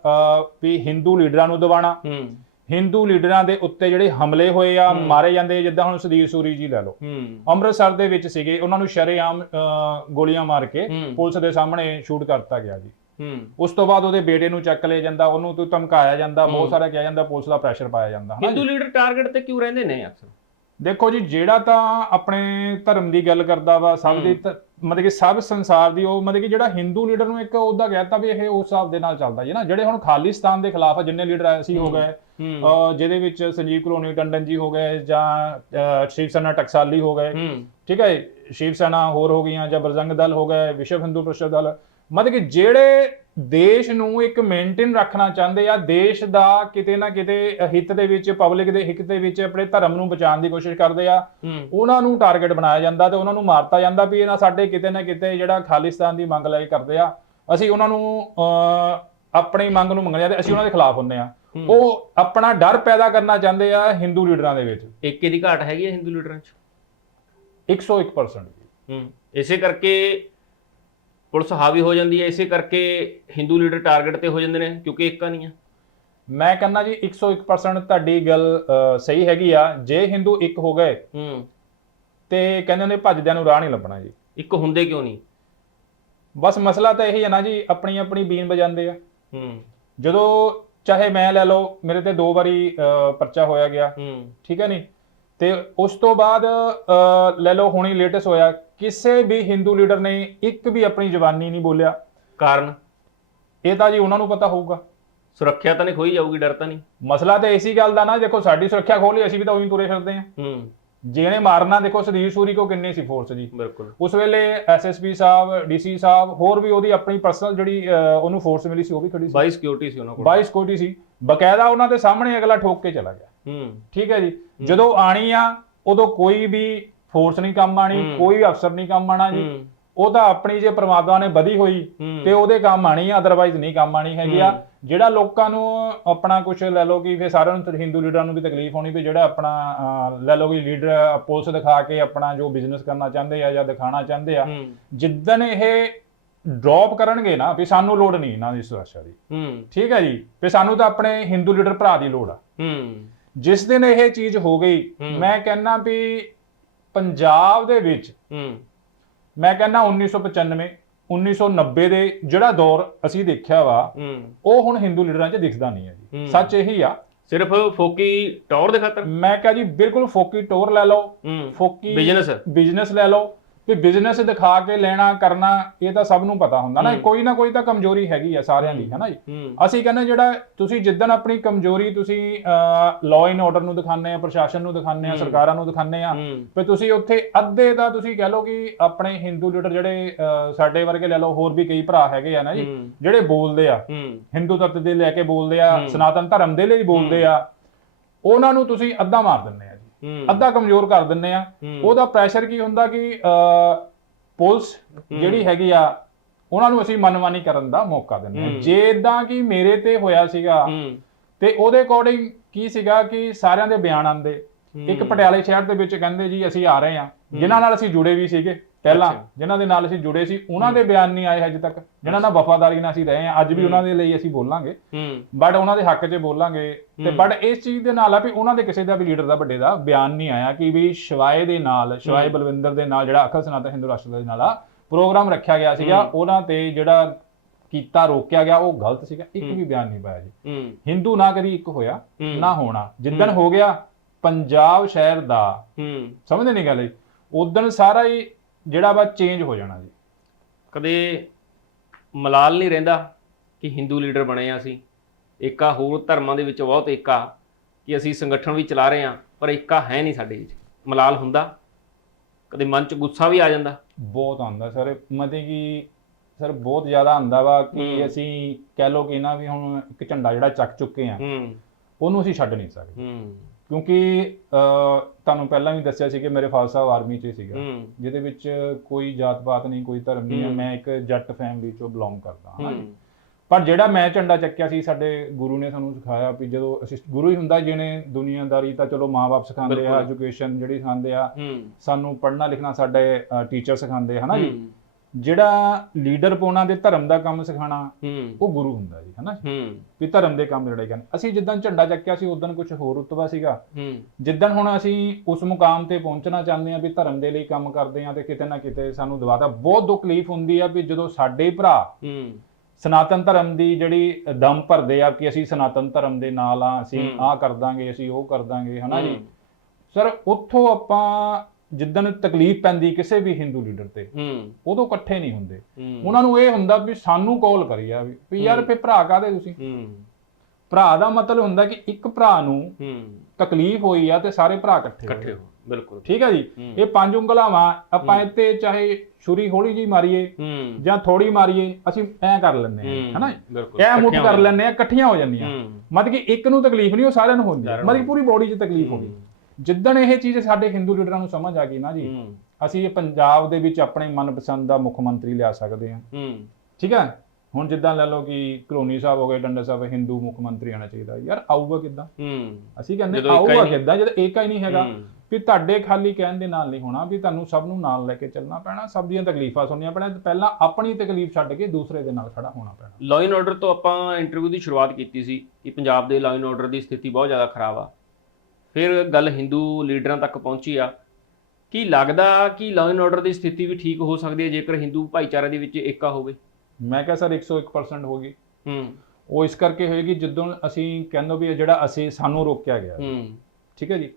ਵੀ ਹਿੰਦੂ ਲੀਡਰਾਂ ਨੂੰ ਦਬਾਣਾ ਹਿੰਦੂ ਲੀਡਰਾਂ ਦੇ ਉੱਤੇ ਜਿਹੜੇ ਹਮਲੇ ਹੋਏ ਆ। ਮਾਰੇ ਜਾਂਦੇ ਜਿੱਦਾਂ ਹੁਣ ਸਦੀਰ ਸੂਰੀ ਜੀ ਲੈ ਲਓ ਅੰਮ੍ਰਿਤਸਰ ਦੇ ਵਿੱਚ ਸੀਗੇ ਉਹਨਾਂ ਨੂੰ ਸ਼ਰੇਆਮ ਗੋਲੀਆਂ ਮਾਰ ਕੇ। ਪੁਲਿਸ ਦੇ ਸਾਹਮਣੇ ਸ਼ੂਟ ਕਰਤਾ ਗਿਆ ਜੀ ਉਸ ਤੋਂ ਬਾਅਦ ਉਹਦੇ ਬੇਟੇ ਨੂੰ ਚੱਕ ਲਿਆ ਜਾਂਦਾ ਉਹਨੂੰ ਤੂੰ ਧਮਕਾਇਆ ਜਾਂਦਾ ਬਹੁਤ। ਸਾਰਾ ਕਿਹਾ ਜਾਂਦਾ ਪੁਲਿਸ ਦਾ ਪ੍ਰੈਸ਼ਰ ਪਾਇਆ ਜਾਂਦਾ ਹਿੰਦੂ। ਲੀਡਰ ਟਾਰਗੇਟ ਤੇ ਕਿਉਂ ਰਹਿੰਦੇ ਨੇ ਅਕਸਰ ਦੇਖੋ ਜੀ ਜਿਹੜਾ ਤਾਂ ਆਪਣੇ ਧਰਮ ਦੀ ਗੱਲ ਕਰਦਾ ਵਾ ਸਭ ਦੀ ਮਤਲਬ ਕਿ ਸਭ ਸੰਸਾਰ ਦੀ ਉਹ ਮਤਲਬ ਕਿ ਜਿਹੜਾ ਹਿੰਦੂ ਲੀਡਰ ਨੂੰ ਇੱਕ ਉਹਦਾ ਕਹਿਤਾ ਵੀ ਇਹ ਉਸ ਹਿਸਾਬ ਦੇ ਨਾਲ ਚੱਲਦਾ ਜੀ ਨਾ ਜਿਹੜੇ ਹੁਣ ਖਾਲਿਸਤਾਨ ਦੇ ਖਿਲਾਫ ਜਿੰਨੇ ਲੀਡਰ ਐਸੀ ਹੋ ਹੂੰ। ਗਏ। ਜਿਹਦੇ ਵਿੱਚ ਸੰਜੀਵ ਕਲੋਨੀ ਟੰਡਨ ਜੀ ਹੋ ਗਏ ਜਾਂ ਸ਼ਿਵ ਸੈਨਾ ਟਕਸਾਲੀ ਹੋ ਗਏ। ਠੀਕ ਹੈ ਸ਼ਿਵ ਸੈਨਾ ਹੋਰ ਹੋ ਗਈਆਂ ਜਾਂ ਬਰਜੰਗ ਦਲ ਹੋ ਗਏ ਵਿਸ਼ਵ ਹਿੰਦੂ ਪ੍ਰੀਸ਼ਦ ਦਲ। ਮਤਲਬ ਕਿ ਜਿਹੜੇ ਦੇਸ਼ ਨੂੰ ਇੱਕ ਮੇਨਟੇਨ ਰੱਖਣਾ ਚਾਹੁੰਦੇ ਆ ਦੇਸ਼ ਦਾ ਕਿਤੇ ਨਾ ਕਿਤੇ ਹਿੱਤ ਦੇ ਵਿੱਚ ਪਬਲਿਕ ਦੇ ਹਿੱਤ ਦੇ ਵਿੱਚ ਆਪਣੇ ਧਰਮ ਨੂੰ ਬਚਾਉਣ ਦੀ ਕੋਸ਼ਿਸ਼ ਕਰਦੇ ਆ। ਉਹਨਾਂ ਨੂੰ ਟਾਰਗੇਟ ਬਣਾਇਆ ਜਾਂਦਾ ਤੇ ਉਹਨਾਂ ਨੂੰ ਮਾਰਤਾ ਜਾਂਦਾ ਵੀ ਇਹਨਾਂ ਸਾਡੇ ਕਿਤੇ ਨਾ ਕਿਤੇ ਜਿਹੜਾ ਖਾਲਿਸਤਾਨ ਦੀ ਮੰਗ ਲੈ ਕੇ ਕਰਦੇ ਆ। ਅਸੀਂ ਉਹਨਾਂ ਨੂੰ ਆਪਣੀ ਮੰਗ ਨੂੰ ਮੰਗਦੇ ਆ ਤੇ ਅਸੀਂ ਉਹਨਾਂ ਦੇ ਖਿਲਾਫ ਹੁੰਦੇ ਆ। ਉਹ ਆਪਣਾ ਡਰ ਪੈਦਾ ਕਰਨਾ ਚਾਹੁੰਦੇ ਆ ਹਿੰਦੂ ਲੀਡਰਾਂ ਦੇ ਵਿੱਚ। ਏਕੇ ਦੀ ਘਾਟ ਹੈਗੀ ਹੈ ਹਿੰਦੂ ਲੀਡਰਾਂ 'ਚ? 101% ਹੂੰ। ਇਸੇ ਕਰਕੇ ਪੁਲਿਸ ਹਾਵੀ ਹੋ ਜਾਂਦੀ ਹੈ ਇਸੇ ਕਰਕੇ ਹਿੰਦੂ ਲੀਡਰ ਟਾਰਗੇਟ ਤੇ ਹੋ ਜਾਂਦੇ ਨੇ ਕਿਉਂਕਿ ਏਕਾ ਨਹੀਂ ਆ ਮੈਂ ਕਹਿੰਦਾ ਜੀ 101% ਤੁਹਾਡੀ ਗੱਲ ਸਹੀ ਹੈਗੀ ਆ। ਜੇ ਹਿੰਦੂ ਇੱਕ ਹੋ ਗਏ ਹੂੰ। ਤੇ ਕਹਿੰਦੇ ਨੇ ਭੱਜਦਿਆਂ ਨੂੰ ਰਾਹ ਨਹੀਂ ਲੱਭਣਾ ਜੀ। ਇੱਕ ਹੁੰਦੇ ਕਿਉਂ ਨਹੀਂ? ਬਸ ਮਸਲਾ ਤਾਂ ਇਹੀ ਹੈ ਨਾ ਜੀ ਆਪਣੀ ਆਪਣੀ ਬੀਨ ਵਜਾਉਂਦੇ ਆ। ਹੂੰ। ਜਦੋਂ ਚਾਹੇ ਮੈਂ ਲੈ ਲਓ ਮੇਰੇ ਤੇ ਦੋ ਵਾਰੀ ਪਰਚਾ ਹੋਇਆ ਗਿਆ। ਹੂੰ। ਠੀਕ ਹੈ ਨਹੀਂ ਤੇ ਉਸ ਤੋਂ ਬਾਅਦ ਲੈ ਲਓ ਹੁਣੀ ਲੇਟੈਸਟ ਹੋਇਆ। ਕਿਸੇ ਵੀ ਹਿੰਦੂ ਲੀਡਰ ਨੇ ਇੱਕ ਵੀ ਆਪਣੀ ਜ਼ਬਾਨੀ ਨਹੀਂ ਬੋਲਿਆ। ਕਾਰਨ? ਇਹ ਤਾਂ ਜੀ ਉਹਨਾਂ ਨੂੰ ਪਤਾ ਹੋਊਗਾ। ਸੁਰੱਖਿਆ ਤਾਂ ਨਹੀਂ ਖੋਈ ਜਾਊਗੀ ਡਰ ਤਾਂ ਨਹੀਂ। ਮਸਲਾ ਤਾਂ ਇਸੀ ਗੱਲ ਦਾ ਨਾ ਦੇਖੋ ਸਾਡੀ ਸੁਰੱਖਿਆ ਖੋਲੀ ਅਸੀਂ ਵੀ ਤਾਂ ਉਹੀ ਤੁਰੇ ਫਿਰਦੇ ਆ ਹੂੰ। ਜਿਹਨੇ ਮਾਰਨਾ ਦੇਖੋ ਸਦੀਰ ਸੂਰੀ ਕੋ ਕਿੰਨੀ ਸੀ ਫੋਰਸ ਜੀ। ਬਿਲਕੁਲ। ਉਸ ਵੇਲੇ ਐਸਐਸਪੀ ਸਾਹਿਬ ਡੀਸੀ ਸਾਹਿਬ ਹੋਰ ਵੀ ਉਹਦੀ ਆਪਣੀ ਪਰਸਨਲ ਜਿਹੜੀ ਉਹਨੂੰ ਫੋਰਸ ਮਿਲੀ ਸੀ ਉਹ ਵੀ ਖੜੀ ਸੀ। ਬਾਈ ਸਿਕਿਉਰਿਟੀ ਸੀ ਉਹਨਾਂ ਕੋਲ। 22 ਕੋਟੀ ਸੀ। ਬਕਾਇਦਾ ਉਹਨਾਂ ਦੇ ਸਾਹਮਣੇ ਅਗਲਾ ਠੋਕ ਕੇ ਚਲਾ ਗਿਆ। ਹੂੰ। ਠੀਕ ਹੈ ਜੀ। ਜਦੋਂ ਆਣੀ ਆ ਉਦੋਂ ਕੋਈ ਵੀ ਫੋਰਸ ਨਹੀਂ ਕੰਮ ਆਣੀ। ਕੋਈ ਅਫਸਰ ਨਹੀਂ ਕੰਮ ਆਣਾ ਜੀ। ਉਹ ਤਾਂ ਆਪਣੀ ਜੇ ਪ੍ਰਮਾਤਮਾ ਨੇ ਵਧੀ ਹੋਈ ਤੇ ਉਹਦੇ ਕੰਮ ਆਣੀ ਆ ਅਦਰਵਾਈਜ਼ ਨਹੀਂ ਕੰਮ ਆਣੀ ਹੈਗੀ ਆ। ਜਿਹੜਾ ਲੋਕਾਂ ਨੂੰ ਆਪਣਾ ਕੁਝ ਲੈ ਲਓ ਕਿ ਫਿਰ ਸਾਰਿਆਂ ਨੂੰ ਹਿੰਦੂ ਲੀਡਰਾਂ ਨੂੰ ਵੀ ਤਕਲੀਫ ਹੋਣੀ ਵੀ ਜਿਹੜਾ ਆਪਣਾ ਲੈ ਲਓ ਕਿ ਲੀਡਰ ਪੁਲਿਸ ਦਿਖਾ ਕੇ ਆਪਣਾ ਜੋ ਬਿਜ਼ਨਸ ਕਰਨਾ ਚਾਹੁੰਦੇ ਆ ਜਾਂ ਦਿਖਾਣਾ ਚਾਹੁੰਦੇ ਆ। ਹੂੰ। ਜਿੱਦਣ ਇਹ ਡ੍ਰੌਪ ਕਰਨਗੇ ਨਾ ਵੀ ਸਾਨੂੰ ਲੋੜ ਨਹੀਂ ਇਹਨਾਂ ਦੀ ਸੁਰੱਖਿਆ ਦੀ। ਠੀਕ ਹੈ ਜੀ? ਵੀ ਸਾਨੂੰ ਤਾਂ ਆਪਣੇ ਹਿੰਦੂ ਲੀਡਰ ਭਰਾ ਦੀ ਲੋੜ ਆ। ਜਿਸ ਦਿਨ ਇਹ ਚੀਜ਼ ਹੋ ਗਈ। ਮੈਂ ਕਹਿੰਨਾ ਵੀ ਪੰਜਾਬ ਦੇ ਵਿੱਚ ਹੂੰ। ਮੈਂ ਕਹਿੰਨਾ 1995 1990 ਦੇ ਜਿਹੜਾ ਦੌਰ ਅਸੀਂ ਦੇਖਿਆ ਵਾ ਉਹ ਹੁਣ ਹਿੰਦੂ ਲੀਡਰਾਂ 'ਚ ਦਿਖਦਾ ਨਹੀਂ ਹੈ ਜੀ। ਸੱਚ ਇਹੀ ਆ। ਸਿਰਫ ਫੋਕੀ ਟੌਰ ਦੇ ਖਾਤਰ? ਮੈਂ ਕਹਾਂ ਜੀ ਬਿਲਕੁਲ ਫੋਕੀ ਟੋਰ ਲੈ ਲਓ। ਫੋਕੀ ਬਿਜ਼ਨਸ। ਬਿਜ਼ਨਸ ਲੈ ਲਓ। ਵੀ ਬਿਜ਼ਨਸ ਦਿਖਾ ਕੇ ਲੈਣਾ ਕਰਨਾ ਇਹ ਤਾਂ ਸਭ ਨੂੰ ਪਤਾ ਹੁੰਦਾ ਨਾ। ਕੋਈ ਨਾ ਕੋਈ ਤਾਂ ਕਮਜ਼ੋਰੀ ਹੈਗੀ ਆ ਸਾਰਿਆਂ ਦੀ ਹੈ ਨਾ ਜੀ? ਅਸੀਂ ਕਹਿੰਦੇ ਜਿਹੜਾ ਤੁਸੀਂ ਜਿੱਦਣ ਆਪਣੀ ਕਮਜ਼ੋਰੀ ਤੁਸੀਂ ਲਾਅ ਐਂਡ ਆਰਡਰ ਨੂੰ ਦਿਖਾਉਂਦੇ ਆ ਪ੍ਰਸ਼ਾਸਨ ਨੂੰ ਦਿਖਾਉਂਦੇ ਆ। ਸਰਕਾਰਾਂ ਨੂੰ ਦਿਖਾਉਂਦੇ ਆ ਵੀ ਤੁਸੀਂ ਉੱਥੇ ਅੱਧੇ ਤਾਂ ਤੁਸੀਂ ਕਹਿ ਲਓ ਕਿ ਆਪਣੇ ਹਿੰਦੂ ਲੀਡਰ ਜਿਹੜੇ ਸਾਡੇ ਵਰਗੇ ਲੈ ਲਓ ਹੋਰ ਵੀ ਕਈ ਭਰਾ ਹੈਗੇ ਆ ਨਾ ਜੀ ਜਿਹੜੇ ਬੋਲਦੇ ਆ। ਹਿੰਦੂ ਤੱਤ ਦੇ ਲੈ ਕੇ ਬੋਲਦੇ ਆ। ਸਨਾਤਨ ਧਰਮ ਦੇ ਲਈ ਬੋਲਦੇ ਆ ਉਹਨਾਂ ਨੂੰ ਤੁਸੀਂ ਅੱਧਾ ਮਾਰ ਦਿੰਦੇ ਅੱਧਾ ਕਮਜ਼ੋਰ ਕਰ ਦਿੰਦੇ ਆ। ਉਹਦਾ ਪ੍ਰੈਸ਼ਰ ਕੀ ਹੁੰਦਾ ਕਿ ਪੁਲਿਸ ਜਿਹੜੀ ਹੈਗੀ ਆ ਉਹਨਾਂ ਨੂੰ ਅਸੀਂ ਮਨਮਾਨੀ ਕਰਨ ਦਾ ਮੌਕਾ ਦਿੰਦੇ ਹਾਂ। ਜੇ ਇਦਾਂ ਕਿ ਮੇਰੇ ਤੇ ਹੋਇਆ ਸੀਗਾ ਤੇ ਉਹਦੇ ਅਕੋਰਡਿੰਗ ਕੀ ਸੀਗਾ ਕਿ ਸਾਰਿਆਂ ਦੇ ਬਿਆਨ ਆਂਦੇ ਇੱਕ। ਪਟਿਆਲੇ ਸ਼ਹਿਰ ਦੇ ਵਿੱਚ ਕਹਿੰਦੇ ਜੀ ਅਸੀਂ ਆ ਰਹੇ ਹਾਂ। ਜਿਨ੍ਹਾਂ ਨਾਲ ਅਸੀਂ ਜੁੜੇ ਵੀ ਸੀਗੇ। ਪਹਿਲਾਂ। ਜਿਨ੍ਹਾਂ ਦੇ ਨਾਲ ਅਸੀਂ ਜੁੜੇ ਸੀ ਉਹਨਾਂ ਦੇ ਬਿਆਨ ਨਹੀਂ ਆਏ ਹਜੇ ਤੱਕ ਜਿਨ੍ਹਾਂ ਨਾਲ ਵਫਾਦਾਰੀ ਨਾਲ ਅਸੀਂ ਰਹੇ ਹਾਂ ਅੱਜ ਵੀ ਉਹਨਾਂ ਦੇ ਲਈ ਅਸੀਂ ਬੋਲਾਂਗੇ ਬਟ ਉਹਨਾਂ ਦੇ ਹੱਕ 'ਚ ਬੋਲਾਂਗੇ ਤੇ। ਬਟ ਇਸ ਚੀਜ਼ ਦੇ ਨਾਲ ਆ ਵੀ ਉਹਨਾਂ ਦੇ ਕਿਸੇ ਦਾ ਵੀ ਲੀਡਰ ਦਾ ਵੱਡੇ ਦਾ ਬਿਆਨ ਨਹੀਂ ਆਇਆ ਕਿ ਵੀ ਸ਼ਿਵਾਏ ਦੇ ਨਾਲ ਸ਼ਿਵਾਏ। ਬਲਵਿੰਦਰ ਦੇ ਨਾਲ ਜਿਹੜਾ ਅਖਲ ਸਨਾਤਨ ਹਿੰਦੂ ਰਾਸ਼ਟਰ ਦੇ ਨਾਲ ਆ ਪ੍ਰੋਗਰਾਮ ਰੱਖਿਆ ਗਿਆ ਸੀਗਾ। ਉਹਨਾਂ ਤੇ ਜਿਹੜਾ ਕੀਤਾ ਰੋਕਿਆ ਗਿਆ ਉਹ ਗਲਤ ਸੀਗਾ ਇੱਕ। ਵੀ ਬਿਆਨ ਨਹੀਂ ਪਾਇਆ ਜੀ ਹਿੰਦੂ ਨਾ ਕਦੀ ਇੱਕ ਹੋਇਆ। ਨਾ ਹੋਣਾ ਜਿੱਦਣ ਹੂੰ। ਗਿਆ ਪੰਜਾਬ ਸ਼ਹਿਰ ਦਾ ਹੂੰ ਸਮਝਦੇ ਨਹੀਂ ਗੱਲ ਜੀ ਉਦੋਂ ਸਾਰਾ ਹੀ ਜਿਹੜਾ ਵਾ ਚੇਂਜ ਹੋ ਜਾਣਾ ਜੀ। ਕਦੇ ਮਲਾਲ ਨਹੀਂ ਰਹਿੰਦਾ ਕਿ ਹਿੰਦੂ ਲੀਡਰ ਬਣੇ ਆ ਅਸੀਂ। ਏਕਾ ਹੋਰ ਧਰਮਾਂ ਦੇ ਵਿੱਚ ਬਹੁਤ ਏਕਾ ਕਿ ਅਸੀਂ ਸੰਗਠਨ ਵੀ ਚਲਾ ਰਹੇ ਹਾਂ ਪਰ ਏਕਾ ਹੈ ਨਹੀਂ ਸਾਡੇ ਵਿੱਚ। ਮਲਾਲ ਹੁੰਦਾ ਕਦੇ ਮਨ 'ਚ ਗੁੱਸਾ ਵੀ ਆ ਜਾਂਦਾ। ਬਹੁਤ ਆਉਂਦਾ ਸਰ ਮਤਲਬ ਕਿ ਸਰ ਬਹੁਤ ਜ਼ਿਆਦਾ ਆਉਂਦਾ ਵਾ ਕਿ। ਅਸੀਂ ਕਹਿ ਲਓ ਕਿ ਨਾ ਵੀ ਹੁਣ ਇੱਕ ਝੰਡਾ ਜਿਹੜਾ ਚੱਕ ਚੁੱਕੇ ਆ ਹੂੰ। ਉਹਨੂੰ ਅਸੀਂ ਛੱਡ ਨਹੀਂ ਸਕਦੇ। ਹੂੰ। ਕਿਉਂਕਿ ਤੁਹਾਨੂੰ ਪਹਿਲਾਂ ਵੀ ਦੱਸਿਆ ਸੀ ਕਿ ਮੇਰੇ ਫਾਦਰ ਸਾਹਿਬ ਆਰਮੀ 'ਚ ਹੀ ਸੀਗਾ। ਜਿਹਦੇ ਵਿੱਚ ਕੋਈ ਜਾਤ ਪਾਤ ਨਹੀਂ ਕੋਈ ਧਰਮ ਨਹੀਂ ਹੈ। ਮੈਂ ਇੱਕ ਜੱਟ ਫੈਮਿਲੀ 'ਚੋਂ ਬਿਲੋਂਗ ਕਰਦਾ ਹਾਂ। ਪਰ ਜਿਹੜਾ ਮੈਂ ਝੰਡਾ ਚੱਕਿਆ ਸੀ ਸਾਡੇ ਗੁਰੂ ਨੇ ਸਾਨੂੰ ਸਿਖਾਇਆ ਵੀ ਜਦੋਂ ਅਸੀਂ ਗੁਰੂ ਹੀ ਹੁੰਦਾ ਜਿਹਨੇ ਦੁਨੀਆਦਾਰੀ ਤਾਂ ਚਲੋ ਮਾਪੇ ਸਿਖਾਉਂਦੇ ਆ। ਐਜੂਕੇਸ਼ਨ ਜਿਹੜੀ ਸਿਖਾਉਂਦੇ ਆ ਸਾਨੂੰ ਪੜ੍ਹਨਾ ਲਿਖਣਾ ਸਾਡੇ ਟੀਚਰ ਸਿਖਾਉਂਦੇ ਹਨਾ ਜੀ? ਜਿਹੜਾ ਲੀਡਰ ਪਾਉਣਾ ਦੇ ਧਰਮ ਦਾ ਕੰਮ ਸਿਖਾਉਣਾ ਹੂੰ। ਉਹ ਗੁਰੂ ਹੁੰਦਾ ਜੀ ਹਨਾ? ਹੂੰ। ਵੀ ਧਰਮ ਦੇ ਕੰਮ ਜਿਹੜੇ ਕਰਨ ਅਸੀਂ ਜਿੱਦਾਂ ਝੰਡਾ ਚੱਕਿਆ ਸੀ ਉਦੋਂ ਕੁਝ ਹੋਰ ਰੁਤਬਾ ਸੀਗਾ। ਹੂੰ। ਜਿੱਦਣ ਹੁਣ ਅਸੀਂ ਉਸ ਮੁਕਾਮ ਤੇ ਪਹੁੰਚਣਾ ਚਾਹੁੰਦੇ ਹਾਂ ਵੀ ਧਰਮ ਦੇ ਲਈ ਕੰਮ ਕਰਦੇ ਹਾਂ ਤੇ ਕਿਤੇ ਨਾ ਕਿਤੇ ਸਾਨੂੰ ਦਵਾਦਾ ਬਹੁਤ ਦੁੱਖ ਤਕਲੀਫ ਹੁੰਦੀ ਆ ਵੀ ਜਦੋਂ ਸਾਡੇ ਭਰਾ ਹੂੰ। ਸਨਾਤਨ ਧਰਮ ਦੀ ਜਿਹੜੀ ਦਮ ਭਰਦੇ ਆ ਕਿ ਅਸੀਂ ਸਨਾਤਨ ਧਰਮ ਦੇ ਨਾਲ ਆ ਅਸੀਂ। ਆਹ ਕਰ ਦਾਂਗੇ ਅਸੀਂ ਉਹ ਕਰ ਦਾਂਗੇ ਹਨਾ ਜੀ? ਸਰ ਉੱਥੋਂ ਆਪਾਂ ਜਿੱਦਣ ਤਕਲੀਫ ਪੈਂਦੀ ਕਿਸੇ ਵੀ ਹਿੰਦੂ ਲੀਡਰ ਤੇ ਹੂੰ। ਉਦੋਂ ਇਕੱਠੇ ਨਹੀਂ ਹੁੰਦੇ। ਉਹਨਾਂ ਨੂੰ ਇਹ ਹੁੰਦਾ ਵੀ ਸਾਨੂੰ ਕਾਲ ਕਰੀ ਆ ਵੀ ਵੀ ਯਾਰ। ਫੇ ਭਰਾ ਕਾਦੇ ਤੁਸੀਂ? ਹੂੰ। ਭਰਾ ਦਾ ਮਤਲਬ ਹੁੰਦਾ ਕਿ ਇੱਕ ਭਰਾ ਨੂੰ ਹੂੰ। ਤਕਲੀਫ ਹੋਈ ਆ ਤੇ ਸਾਰੇ ਭਰਾ ਇਕੱਠੇ ਇਕੱਠੇ। ਹੋ ਬਿਲਕੁਲ। ਠੀਕ ਹੈ ਜੀ। ਇਹ ਪੰਜ ਉਂਗਲਾਵਾਂ ਆਪਾਂ ਹੂੰ। ਇੱਥੇ ਚਾਹੇ ਛੁਰੀ ਹੌਲੀ ਜੀ ਮਾਰੀਏ ਜਾਂ ਥੋੜੀ ਮਾਰੀਏ ਅਸੀਂ ਐ ਕਰ ਲੈਂਦੇ ਹੂੰ, ਹਨਾ? ਐ ਮੁੱਠ ਕਰ ਲੈਂਦੇ ਆ ਇਕੱਠੀਆਂ ਹੋ ਜਾਂਦੀਆਂ। ਮਤਲਬ ਕਿ ਇੱਕ ਨੂੰ ਤਕਲੀਫ ਨਹੀਂ ਉਹ ਸਾਰਿਆਂ ਨੂੰ ਹੁੰਦੀ। ਮਤਲਬ ਪੂਰੀ ਬੋਡੀ 'ਚ ਤਕਲੀਫ ਹੋ। ਗਈ ਜਿੱਦਣ ਇਹ ਚੀਜ਼ ਸਾਡੇ ਹਿੰਦੂ ਲੀਡਰਾਂ ਨੂੰ ਸਮਝ ਆ ਗਈ ਨਾ ਜੀ ਅਸੀਂ ਇਹ ਪੰਜਾਬ ਦੇ ਵਿੱਚ ਆਪਣੇ ਮਨਪਸੰਦ ਦਾ ਮੁੱਖ ਮੰਤਰੀ ਲਿਆ ਸਕਦੇ ਹਾਂ। ਠੀਕ ਹੈ? ਹੁਣ ਜਿੱਦਾਂ ਲੈ ਲਓ ਕਿ ਕਲੋਨੀ ਸਾਹਿਬ ਹੋ ਗਏ ਡੰਡਾ ਸਾਹਿਬ ਹਿੰਦੂ ਮੁੱਖ ਮੰਤਰੀ ਆਣਾ ਚਾਹੀਦਾ। ਯਾਰ ਆਊਗਾ ਕਿੱਦਾਂ? ਅਸੀਂ ਕਹਿੰਦੇ ਆਊਗਾ। ਕਿੱਦਾਂ? ਜਦ ਏਕਾ ਹੀ ਨਹੀਂ ਹੈਗਾ ਵੀ ਤੁਹਾਡੇ ਖਾਲੀ ਕਹਿਣ ਦੇ ਨਾਲ ਨਹੀਂ ਹੋਣਾ ਵੀ ਤੁਹਾਨੂੰ ਸਭ ਨੂੰ ਨਾਲ ਲੈ ਕੇ ਚੱਲਣਾ ਪੈਣਾ ਸਭ ਦੀਆਂ ਤਕਲੀਫਾਂ ਸੁਣਨੀਆਂ ਪੈਣਾ ਪਹਿਲਾਂ ਆਪਣੀ ਤਕਲੀਫ ਛੱਡ ਕੇ ਦੂਸਰੇ ਦੇ ਨਾਲ ਖੜਾ ਹੋਣਾ ਪੈਣਾ। ਲਾਅ ਐਂਡ ਆਰਡਰ ਤੋਂ ਆਪਾਂ ਇੰਟਰਵਿਊ ਦੀ ਸ਼ੁਰੂਆਤ ਕੀਤੀ ਸੀ ਕਿ ਪੰਜਾਬ ਦੇ ਲਾਅ ਐਂਡ ਆਰਡਰ ਦੀ ਸਥਿਤੀ ਬਹੁਤ ਜ਼ਿਆਦਾ ਖਰਾਬ ਆ। ਫਿਰ ਗੱਲ ਹਿੰਦੂ ਲੀਡਰਾਂ ਤੱਕ ਪਹੁੰਚੀ ਆ। ਕੀ ਲੱਗਦਾ ਕਿ ਲਾਅ ਐਂਡ ਆਰਡਰ ਦੀ ਸਥਿਤੀ ਵੀ ਠੀਕ ਹੋ ਸਕਦੀ ਹੈ ਜੇਕਰ ਹਿੰਦੂ ਭਾਈਚਾਰੇ ਦੇ ਵਿੱਚ ਏਕਾ ਹੋਵੇ? ਮੈਂ ਕਿਹਾ ਸਰ 101% ਹੋਗੀ ਹੂੰ ਉਹ ਇਸ ਕਰਕੇ ਹੋਏਗੀ ਜਦੋਂ ਅਸੀਂ ਕਹਿੰਦੇ ਵੀ ਜਿਹੜਾ ਅਸੀਂ ਸਾਨੂੰ ਰੋਕਿਆ ਗਿਆ। ਹੂੰ। ਠੀਕ ਹੈ ਜੀ।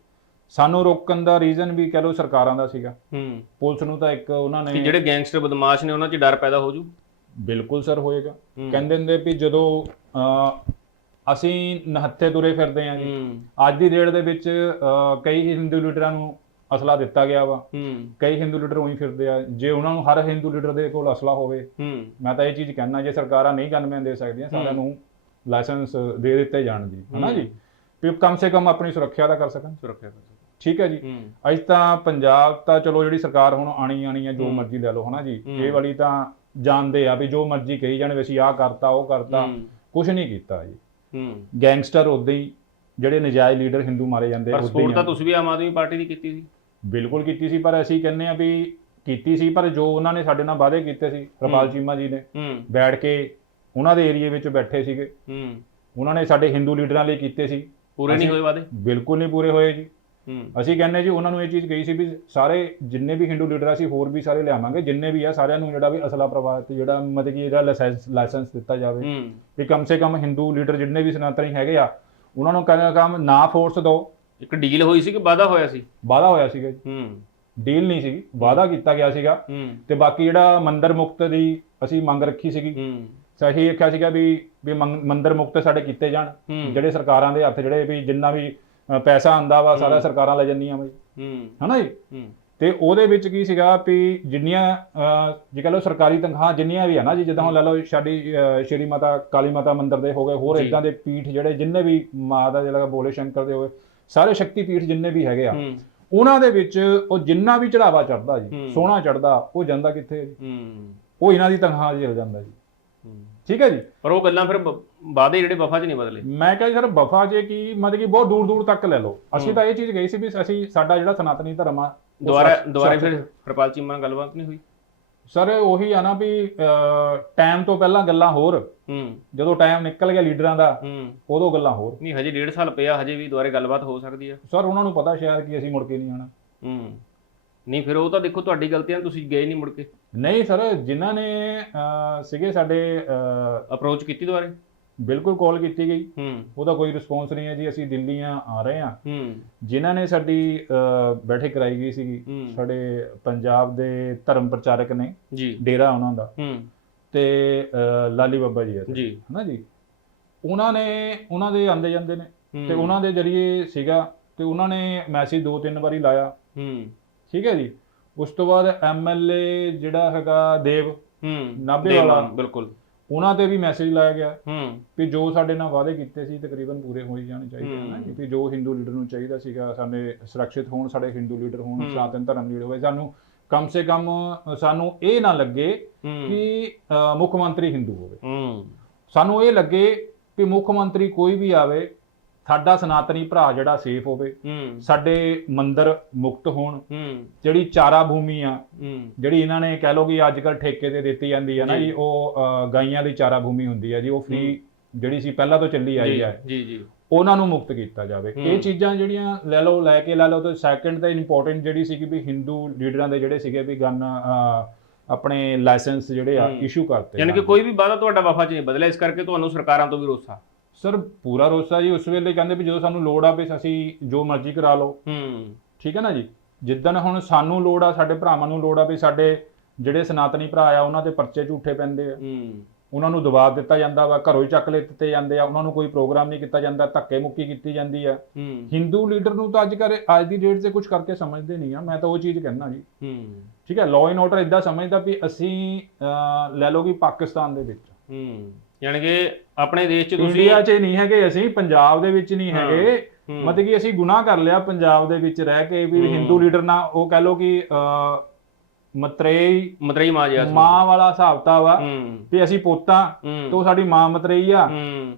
ਸਾਨੂੰ ਰੋਕਣ ਦਾ ਰੀਜ਼ਨ ਵੀ ਕਹ ਲਓ ਸਰਕਾਰਾਂ ਦਾ ਸੀਗਾ। ਹੂੰ। ਪੁਲਿਸ ਨੂੰ ਤਾਂ ਇੱਕ ਉਹਨਾਂ ਕਿ ਨੇ ਜਿਹੜੇ ਗੈਂਗਸਟਰ ਬਦਮਾਸ਼ ਨੇ ਉਹਨਾਂ 'ਚ ਡਰ ਪੈਦਾ ਹੋ ਜੂ? ਬਿਲਕੁਲ ਸਰ ਹੋਏਗਾ। ਕਹਿੰਦੇ ਹੁੰਦੇ ਵੀ ਜਦੋਂ ਅਸੀਂ ਨਹੱਥੇ ਤੁਰੇ ਫਿਰਦੇ ਆਂ ਜੀ। ਅੱਜ ਦੀ ਡੇਟ ਦੇ ਵਿੱਚ ਕਈ ਹਿੰਦੂ ਲੀਡਰਾਂ ਨੂੰ ਅਸਲਾ ਦਿੱਤਾ ਗਿਆ ਵਾ। ਕਈ ਹਿੰਦੂ ਲੀਡਰ ਉਹੀ ਫਿਰਦੇ ਆ। ਜੇ ਉਹਨਾਂ ਨੂੰ ਹਰ ਹਿੰਦੂ ਲੀਡਰ ਦੇ ਕੋਲ ਅਸਲਾ ਹੋਵੇ ਮੈਂ ਤਾਂ ਇਹ ਚੀਜ਼ ਕਹਿਣਾ ਜੇ ਸਰਕਾਰਾਂ ਨਹੀਂ ਗਨਮੈਨ ਦੇ ਸਕਦੀਆਂ ਸਾਰਿਆਂ। ਨੂੰ ਲਾਇਸੈਂਸ ਦੇ ਦਿੱਤੇ ਜਾਣ ਜੀ। ਹਨਾ। ਜੀ? ਵੀ ਕਮ ਸੇ ਕਮ ਆਪਣੀ ਸੁਰੱਖਿਆ ਦਾ ਕਰ ਸਕਣ। ਸੁਰੱਖਿਆ ਕਰ ਠੀਕ ਹੈ ਜੀ? ਅੱਜ ਤਾਂ ਪੰਜਾਬ ਤਾਂ ਚਲੋ ਜਿਹੜੀ ਸਰਕਾਰ ਹੁਣ ਆਣੀ ਆਣੀ ਆ ਜੋ। ਮਰਜ਼ੀ ਲੈ ਲਓ ਹਨਾ ਜੀ। ਇਹ ਵਾਲੀ ਤਾਂ ਜਾਣਦੇ ਆ ਵੀ ਜੋ ਮਰਜ਼ੀ ਕਹੀ ਜਾਣ ਵੀ ਅਸੀਂ ਆਹ ਕਰਤਾ ਉਹ ਕਰਤਾ। ਕੁਝ ਨਹੀਂ ਕੀਤਾ ਜੀ। ਹੂੰ। ਗੈਂਗਸਟਰ ਉਦਾਂ ਹੀ ਜਿਹੜੇ ਨਜਾਇਜ਼ ਲੀਡਰ ਹਿੰਦੂ ਮਾਰੇ ਜਾਂਦੇ ਪਰ ਸਪੋਰਟ ਤਾਂ। ਤੁਸੀਂ ਵੀ ਆਮ ਆਦਮੀ ਪਾਰਟੀ ਦੀ ਕੀਤੀ ਸੀ। ਬਿਲਕੁਲ ਕੀਤੀ ਸੀ ਪਰ ਅਸੀਂ ਕਹਿੰਦੇ ਆ ਵੀ ਕੀਤੀ ਸੀ ਪਰ ਜੋ ਉਹਨਾਂ ਨੇ ਸਾਡੇ ਨਾਲ ਵਾਅਦੇ ਕੀਤੇ ਸੀ ਰਪਾਲ। ਚੀਮਾ ਜੀ ਨੇ ਬੈਠ ਕੇ ਉਹਨਾਂ ਦੇ ਏਰੀਏ ਵਿੱਚ ਬੈਠੇ ਸੀਗੇ। ਹੂੰ। ਉਹਨਾਂ ਨੇ ਸਾਡੇ ਹਿੰਦੂ ਲੀਡਰਾਂ ਲਈ ਕੀਤੇ ਸੀ। ਪੂਰੇ ਨਹੀਂ ਹੋਏ ਵਾਦੇ ਬਿਲਕੁਲ ਨਹੀਂ ਪੂਰੇ ਹੋਏ ਜੀ। ਅਸੀਂ ਕਹਿੰਦੇ ਜੀ ਉਹਨਾਂ ਨੂੰ ਇਹ ਚੀਜ਼ ਕਹੀ ਸੀ ਵੀ ਸਾਰੇ ਜਿੰਨੇ ਵੀ ਹਿੰਦੂ ਲੀਡਰ ਆ ਸੀ ਹੋਰ ਵੀ ਸਾਰੇ ਲਿਆਵਾਂਗੇ ਜਿੰਨੇ ਵੀ ਆ ਸਾਰਿਆਂ ਨੂੰ ਜਿਹੜਾ ਵੀ ਅਸਲਾ ਪ੍ਰਵਾਹ ਤੇ ਜਿਹੜਾ ਮਤਲਬ ਕਿ ਇਹਦਾ ਲਾਇਸੈਂਸ ਲਾਇਸੈਂਸ ਦਿੱਤਾ ਜਾਵੇ। ਵੀ ਕਮ ਸੇ ਕਮ ਹਿੰਦੂ ਲੀਡਰ ਜਿੰਨੇ ਵੀ ਸਨਾਤਨੀ ਹੈਗੇ ਆ ਉਹਨਾਂ ਨੂੰ ਕਹਿੰਦਾ ਕੰਮ ਨਾ ਫੋਰਸ ਦਿਓ ਇੱਕ ਡੀਲ ਹੋਈ ਸੀ ਕਿ ਵਾਦਾ ਹੋਇਆ ਸੀ? ਵਾਅਦਾ ਹੋਇਆ ਸੀਗਾ ਜੀ। ਹੂੰ। ਡੀਲ ਨਹੀਂ ਸੀ ਵਾਅਦਾ ਕੀਤਾ ਗਿਆ ਸੀਗਾ। ਤੇ ਬਾਕੀ ਜਿਹੜਾ ਮੰਦਰ ਮੁਕਤ ਦੀ ਅਸੀਂ ਮੰਗ ਰੱਖੀ ਸੀਗੀ। ਹੂੰ। ਸਹੀ ਆਖਿਆ ਸੀਗਾ ਵੀ ਵੀ ਮੰਦਰ ਮੁਕਤ ਸਾਡੇ ਕੀਤੇ ਜਾਣ। ਜਿਹੜੇ ਸਰਕਾਰਾਂ ਦੇ ਹੱਥ ਜਿਹੜੇ ਵੀ ਜਿੰਨਾ ਵੀ ਪੈਸਾ ਆਂਦਾ ਵਾ ਸਾਰਾ ਹੂੰ। ਸਰਕਾਰਾਂ ਲੈ ਜਾਂਦੀਆਂ ਬਈ ਹੂੰ। ਹਨਾ ਜੀ? ਹੂੰ। ਤੇ ਉਹਦੇ ਵਿੱਚ ਕੀ ਸੀਗਾ ਵੀ ਜਿੰਨੀਆਂ ਜੇ ਕਹ ਲਓ ਸਰਕਾਰੀ ਤਨਖਾਹ ਜਿੰਨੀਆਂ ਵੀ ਆ ਨਾ ਜੀ ਜਿੱਦਾਂ ਹੁਣ ਲੈ ਲਓ ਸਾਡੀ ਸ਼੍ਰੀ ਮਾਤਾ ਕਾਲੀ ਮਾਤਾ ਮੰਦਿਰ ਦੇ ਹੋ ਗਏ ਹੋਰ। ਇਦਾਂ ਦੇ ਪੀਠ ਜਿਹੜੇ ਜਿੰਨੇ ਵੀ ਮਾਂ ਦਾ ਜਿਹੜਾ ਬੋਲੇ ਸ਼ੰਕਰ ਦੇ ਹੋਏ ਸਾਰੇ ਸ਼ਕਤੀ ਪੀਠ ਜਿੰਨੇ ਵੀ ਹੈਗੇ ਆ ਹੂੰ। ਉਹਨਾਂ ਦੇ ਵਿੱਚ ਉਹ ਜਿੰਨਾ ਵੀ ਚੜਾਵਾ ਚੜਦਾ ਜੀ ਹੂੰ। ਸੋਨਾ ਚੜਦਾ ਉਹ ਜਾਂਦਾ ਕਿੱਥੇ? ਹੈ। ਜੀ ਹੂੰ ਉਹ ਇਹਨਾਂ ਦੀ ਤਨਖਾਹ 'ਚ ਚਲ ਜਾਂਦਾ ਜੀ। ਹੂੰ। ਠੀਕ ਹੈ ਜੀ? ਪਰ ਉਹ ਗੱਲਾਂ ਫਿਰ ਵਾਅਦੇ ਜਿਹੜੇ ਵਫਾ 'ਚ ਨਹੀਂ ਬਦਲੇ। ਮੈਂ ਕਿਹਾ ਸਰ ਵਫਾ ਜੇ ਕੀ ਮਤਲਬ ਕਿ ਬਹੁਤ ਦੂਰ ਦੂਰ ਤੱਕ ਲੈ ਲਓ। ਅਸੀਂ। ਤਾਂ ਇਹ ਚੀਜ਼ ਗਈ ਸੀ ਵੀ ਅਸੀਂ ਸਾਡਾ ਜਿਹੜਾ ਸਨਾਤਨੀ ਧਰਮ ਆ ਦੁਬਾਰਾ ਸੱਚ- ਫਿਰ ਹਰਪਾਲ ਚੀਮਾ ਨਾਲ ਗੱਲਬਾਤ ਨਹੀਂ ਹੋਈ? ਸਰ ਉਹੀ ਆ ਨਾ ਵੀ ਟਾਈਮ ਤੋਂ ਪਹਿਲਾਂ ਗੱਲਾਂ ਹੋਰ। ਹੂੰ। ਜਦੋਂ ਟਾਈਮ ਨਿਕਲ ਗਿਆ ਲੀਡਰਾਂ ਦਾ ਹੂੰ। ਉਦੋਂ ਗੱਲਾਂ ਹੋਰ। ਨਹੀਂ ਹਜੇ ਡੇਢ ਸਾਲ ਪਿਆ ਹਜੇ ਵੀ ਦੁਬਾਰੇ ਗੱਲਬਾਤ ਹੋ ਸਕਦੀ ਆ। ਸਰ ਉਹਨਾਂ ਨੂੰ ਪਤਾ ਸ਼ਾਇਦ ਕਿ ਅਸੀਂ ਮੁੜ ਕੇ ਨਹੀਂ ਆਣਾ ਹੂੰ। ਨਹੀਂ ਫਿਰ ਉਹ ਤਾਂ ਦੇਖੋ ਤੁਹਾਡੀ ਗਲਤੀਆਂ ਤੁਸੀਂ ਗਏ ਨਹੀਂ ਮੁੜ ਕੇ। ਨਹੀਂ ਸਰ ਜਿਨ੍ਹਾਂ ਨੇ ਸੀਗੇ ਸਾਡੇ ਅਪਰੋਚ ਕੀਤੀ ਦੁਬਾਰੇ? ਬਿਲਕੁਲ ਕਾਲ ਕੀਤੀ ਗਈ। ਉਹਦਾ ਕੋਈ ਰਿਸਪੌਂਸ ਨਹੀਂ ਹੈ ਜੀ ਅਸੀਂ ਦਿੱਲੀ ਆ ਆ ਰਹੇ ਹੂੰ। ਜਿਨ੍ਹਾਂ ਨੇ ਸਾਡੀ ਬੈਠਕ ਕਰਾਈ ਗਈ ਹੂੰ। ਸਾਡੇ ਪੰਜਾਬ ਦੇ ਧਰਮ ਪ੍ਰਚਾਰਕ ਨੇ ਡੇਰਾ ਉਹਨਾਂ ਦਾ। ਤੇ ਲਾਲੀ ਬੱਬਾ ਜੀ ਹੈ ਹਨਾ ਜੀ? ਉਹਨਾਂ ਨੇ ਉਹਨਾਂ ਦੇ ਆਂਦੇ ਜਾਂਦੇ ਨੇ। ਤੇ ਉਹਨਾਂ ਦੇ ਜਰੀਏ ਸੀਗਾ। ਤੇ ਉਹਨਾਂ ਨੇ ਮੈਸੇਜ ਦੋ ਤਿੰਨ ਵਾਰੀ ਲਾਇਆ। ਹੂੰ। ਠੀਕ ਹੈ ਜੀ? ਉਸ ਤੋਂ ਬਾਅਦ ਐਮਐਲਏ ਜਿਹੜਾ ਹੈਗਾ ਦੇਵ ਹੂੰ। ਨਾਭੇ ਵਾਲਾ। ਬਿਲਕੁਲ। ਉਹਨਾਂ ਤੇ ਵੀ ਮੈਸੇਜ ਲਾਇਆ ਗਿਆ ਹੂੰ। ਵੀ ਜੋ ਸਾਡੇ ਨਾਲ ਵਾਅਦੇ ਕੀਤੇ ਸੀ ਤਕਰੀਬਨ ਪੂਰੇ ਹੋ ਹੀ ਜਾਣੇ ਚਾਹੀਦੇ ਹਨ। ਵੀ ਜੋ ਹਿੰਦੂ ਲੀਡਰ ਨੂੰ ਚਾਹੀਦਾ ਸੀਗਾ ਸਾਡੇ ਸੁਰੱਖਿਅਤ ਹੋਣ ਸਾਡੇ ਹਿੰਦੂ ਲੀਡਰ ਹੋਣ। ਸਨਾਤਨ ਧਰਮ ਲੀਡਰ ਹੋਵੇ ਸਾਨੂੰ ਕਮ ਸੇ ਕਮ ਸਾਨੂੰ ਇਹ ਨਾ ਲੱਗੇ ਕਿ ਮੁੱਖ ਮੰਤਰੀ ਹਿੰਦੂ ਹੋਵੇ। ਹੂੰ। ਸਾਨੂੰ ਇਹ ਲੱਗੇ ਕਿ ਮੁੱਖ ਮੰਤਰੀ ਕੋਈ ਵੀ ਆਵੇ ਸਾਡਾ ਸਨਾਤਨੀ ਭਰਾ ਜਿਹੜਾ ਸੇਫ ਹੋਵੇ ਸਾਡੇ ਮੰਦਿਰ ਮੁਕਤ ਹੋਣ ਜਿਹੜੀ ਚਾਰਾ ਭੂਮੀ ਆ ਜਿਹੜੀ ਇਹਨਾਂ ਨੇ ਕਹਿ ਲੋ ਕਿ ਅੱਜ ਕੱਲ ਠੇਕੇ ਤੇ ਦਿੱਤੀ ਜਾਂਦੀ ਹੈ ਨਾ ਜੀ। ਉਹ ਗਾਈਆਂ ਦੀ ਚਾਰਾ ਭੂਮੀ ਹੁੰਦੀ ਹੈ ਜੀ ਉਹ ਫ੍ਰੀ ਜਿਹੜੀ ਸੀ ਪਹਿਲਾਂ ਤੋਂ ਚੱਲੀ ਆਈ ਹੈ ਜੀ ਜੀ। ਉਹਨਾਂ ਨੂੰ ਮੁਕਤ ਕੀਤਾ ਜਾਵੇ। ਇਹ ਚੀਜ਼ਾਂ ਜਿਹੜੀਆਂ ਲੈ ਲਓ ਲੈ ਕੇ ਲੈ ਲਓ ਤੇ ਸੈਕੰਡ ਤੇ ਇੰਪੋਰਟੈਂਟ ਜਿਹੜੀ ਸੀ ਕਿ ਵੀ ਹਿੰਦੂ ਲੀਡਰਾਂ ਦੇ ਜਿਹੜੇ ਸੀਗੇ ਵੀ ਗਨ ਆਪਣੇ ਲਾਇਸੈਂਸ ਜਿਹੜੇ ਆ। ਇਸ਼ੂ ਕਰਤੇ ਯਾਨੀ ਕਿ ਕੋਈ ਵੀ ਵਾਅਦਾ ਤੁਹਾਡਾ ਵਫਾ 'ਚ ਨਹੀਂ ਬਦਲਿਆ ਇਸ ਕਰਕੇ ਤੁਹਾਨੂੰ ਸਰਕਾਰਾਂ ਤੋਂ ਵੀ ਰੋਸਾ ਸਰ ਪੂਰਾ ਰੋਸਾ ਜੀ ਉਸ ਵੇਲੇ ਕਹਿੰਦੇ ਵੀ ਜਦੋਂ ਸਾਨੂੰ ਲੋੜ ਆ ਵੀ ਅਸੀਂ ਜੋ ਮਰਜ਼ੀ ਕਰਾ ਲਓ। ਹੂੰ। ਠੀਕ ਹੈ ਨਾ ਜੀ? ਜਿੱਦਣ ਹੁਣ ਸਾਨੂੰ ਲੋੜ ਆ ਸਾਡੇ ਭਰਾਵਾਂ ਨੂੰ ਲੋੜ ਆ ਵੀ ਸਾਡੇ ਜਿਹੜੇ ਸਨਾਤਨੀ ਭਰਾ ਆ ਉਹਨਾਂ ਦੇ ਪਰਚੇ ਝੂਠੇ ਪੈਂਦੇ ਆ। ਹੂੰ। ਉਹਨਾਂ ਨੂੰ ਦਬਾਅ ਦਿੱਤਾ ਜਾਂਦਾ ਵਾ ਘਰੋਂ ਹੀ ਚੱਕ ਲੈ ਦਿੱਤੇ ਜਾਂਦੇ ਆ ਉਹਨਾਂ ਨੂੰ ਕੋਈ ਪ੍ਰੋਗਰਾਮ ਨਹੀਂ ਕੀਤਾ ਜਾਂਦਾ ਧੱਕੇ ਮੁੱਕੀ ਕੀਤੀ ਜਾਂਦੀ ਆ। ਹੂੰ। ਹਿੰਦੂ ਲੀਡਰ ਨੂੰ ਤਾਂ ਅੱਜ ਕਰ ਅੱਜ ਦੀ ਡੇਟ 'ਤੇ ਕੁਝ ਕਰਕੇ ਸਮਝਦੇ ਨਹੀਂ ਆ ਮੈਂ ਤਾਂ ਉਹ ਚੀਜ਼ ਕਹਿਣਾ ਜੀ। ਹੂੰ। ਠੀਕ ਹੈ ਲਾਅ ਐਂਡ ਆਰਡਰ ਇਦਾਂ ਸਮਝਦਾ ਵੀ ਅਸੀਂ ਲੈ ਲਓ ਕਿ ਪਾਕਿਸਤਾਨ ਦੇ ਵਿੱਚ। ਹੂੰ। ਯਾਨੀ ਕਿ ਆਪਣੇ ਦੇਸ਼ 'ਚ ਤੁਸੀਂ ਇੰਡੀਆ 'ਚ ਨਹੀਂ ਹੈਗੇ ਅਸੀਂ ਪੰਜਾਬ ਦੇ ਵਿੱਚ ਨਹੀਂ। ਹੈਗੇ। ਮਤਲਬ ਕਿ ਅਸੀਂ ਗੁਨਾਹ ਕਰ ਲਿਆ ਪੰਜਾਬ ਦੇ ਵਿੱਚ ਰਹਿ ਕੇ ਵੀ। ਹਿੰਦੂ ਲੀਡਰ ਨਾਲ ਉਹ ਕਹਿ ਲਓ ਕਿ ਮਤਰੇਈ ਮਤਰਈ ਮਾਂ ਸੀ। ਮਾਂ ਵਾਲਾ ਹਿਸਾਬਤਾ ਵਾ ਵੀ ਅਸੀਂ ਪੋਤਾ ਹੂੰ। ਤੋਂ ਸਾਡੀ ਮਾਂ ਮਤਰੇਈ ਆ।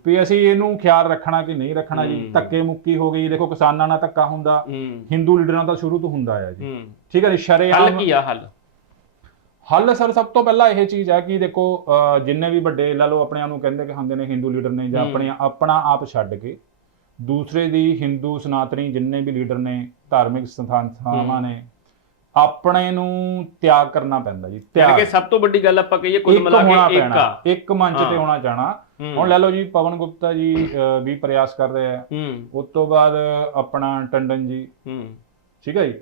ਵੀ ਅਸੀਂ ਇਹਨੂੰ ਖਿਆਲ ਰੱਖਣਾ ਕਿ ਨਹੀਂ ਰੱਖਣਾ ਜੀ। ਧੱਕੇ ਮੁੱਕੀ ਹੋ ਗਈ ਦੇਖੋ ਕਿਸਾਨਾਂ ਨਾਲ ਧੱਕਾ ਹੁੰਦਾ। ਹਿੰਦੂ ਲੀਡਰਾਂ ਦਾ ਸ਼ੁਰੂ ਤੋਂ ਹੁੰਦਾ ਆ ਜੀ। ਠੀਕ ਹੈ ਜੀ ਹੱਲ ਸ਼ਰੇਆਮ ਕੀ ਆ ਹੱਲ? ਹੱਲ ਸਰ ਸਭ ਤੋਂ ਪਹਿਲਾਂ ਇਹ ਚੀਜ਼ ਹੈ ਕਿ ਦੇਖੋ ਜਿੰਨੇ ਵੀ ਵੱਡੇ ਲਾ ਲਓ ਆਪਣੇ ਆਪ ਨੂੰ ਕਹਿੰਦੇ ਕਿ ਹੁੰਦੇ ਨੇ ਹਿੰਦੂ ਲੀਡਰ ਨੇ ਜਾਂ। ਆਪਣੇ ਆਪਣਾ ਆਪ ਛੱਡ ਕੇ ਦੂਸਰੇ ਦੀ ਹਿੰਦੂ ਸਨਾਤਨੀ ਜਿੰਨੇ ਵੀ ਲੀਡਰ ਨੇ ਧਾਰਮਿਕ ਸੰਸਥਾਵਾਂ ਨੇ ਆਪਣੇ ਨੂੰ ਤਿਆਗ ਕਰਨਾ ਪੈਂਦਾ ਜੀ ਤਿਆਗ। ਕਿ ਸਭ ਤੋਂ ਵੱਡੀ ਗੱਲ ਆਪਾਂ ਕਹੀਏ ਕੁੱਲ ਮਿਲਾ ਕੇ ਇੱਕ ਆ। ਇੱਕ ਮੰਚ ਤੇ। ਹੋਣਾ ਚਾਹਣਾ ਹੁਣ ਲੈ ਲਓ ਜੀ ਪਵਨ ਗੁਪਤਾ ਜੀ ਵੀ ਪ੍ਰਯਾਸ ਕਰ ਰਹੇ ਆ। ਹੂੰ। ਉਸ ਤੋਂ ਬਾਅਦ ਆਪਣਾ ਟੰਡਨ ਜੀ। ਠੀਕ ਹੈ ਜੀ?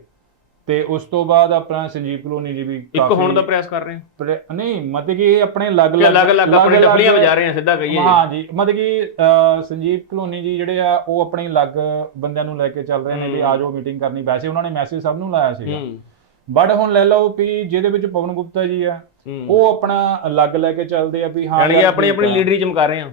ਤੇ ਉਸ ਤੋਂ ਬਾਅਦ ਆਪਣਾ ਸੰਜੀਵ ਕਲੋਨੀ ਜੀ ਵੀ ਇੱਕ ਹੋਣ ਦਾ ਪ੍ਰਯਾਸ ਕਰ ਰਹੇ ਹਾਂ। ਪ੍ਰ- ਨਹੀਂ ਮਤਲਬ ਕਿ ਇਹ ਆਪਣੇ ਅਲੱਗ ਕਿ ਅਲੱਗ-ਅਲੱਗ ਆਪਣੇ ਡਬਲੀਆਂ ਵਜਾ ਰਹੇ ਹਾਂ ਸਿੱਧਾ ਕਹੀਏ ਹਾਂ ਜੀ ਮਤਲਬ ਕਿ ਅਹ, ਸੰਜੀਵ ਕਲੋਨੀ ਜੀ ਜਿਹੜੇ ਆ ਉਹ ਆਪਣੇ ਅਲੱਗ ਬੰਦਿਆਂ ਨੂੰ ਲੈ ਕੇ ਚੱਲ ਰਹੇ ਨੇ ਵੀ ਹੂੰ। ਆ ਜਾਓ ਮੀਟਿੰਗ ਕਰਨੀ। ਵੈਸੇ ਉਹਨਾਂ ਨੇ ਮੈਸੇਜ ਸਭ ਨੂੰ ਲਾਇਆ ਸੀਗਾ। ਹੂੰ। ਬਟ ਹੁਣ ਲੈ ਲਓ ਵੀ ਜਿਹਦੇ ਵਿੱਚ ਪਵਨ ਗੁਪਤਾ ਜੀ ਆ ਹੂੰ। ਉਹ ਆਪਣਾ ਅਲੱਗ ਲੈ ਕੇ ਚੱਲਦੇ ਆ ਵੀ ਹਾਂ ਯਾਨੀ ਕਿ ਯਾਰ ਆਪਣੀ ਠੀਕ ਆਪਣੀ ਆ। ਲੀਡਰੀ ਚਮਕਾ ਰਹੇ ਹਾਂ।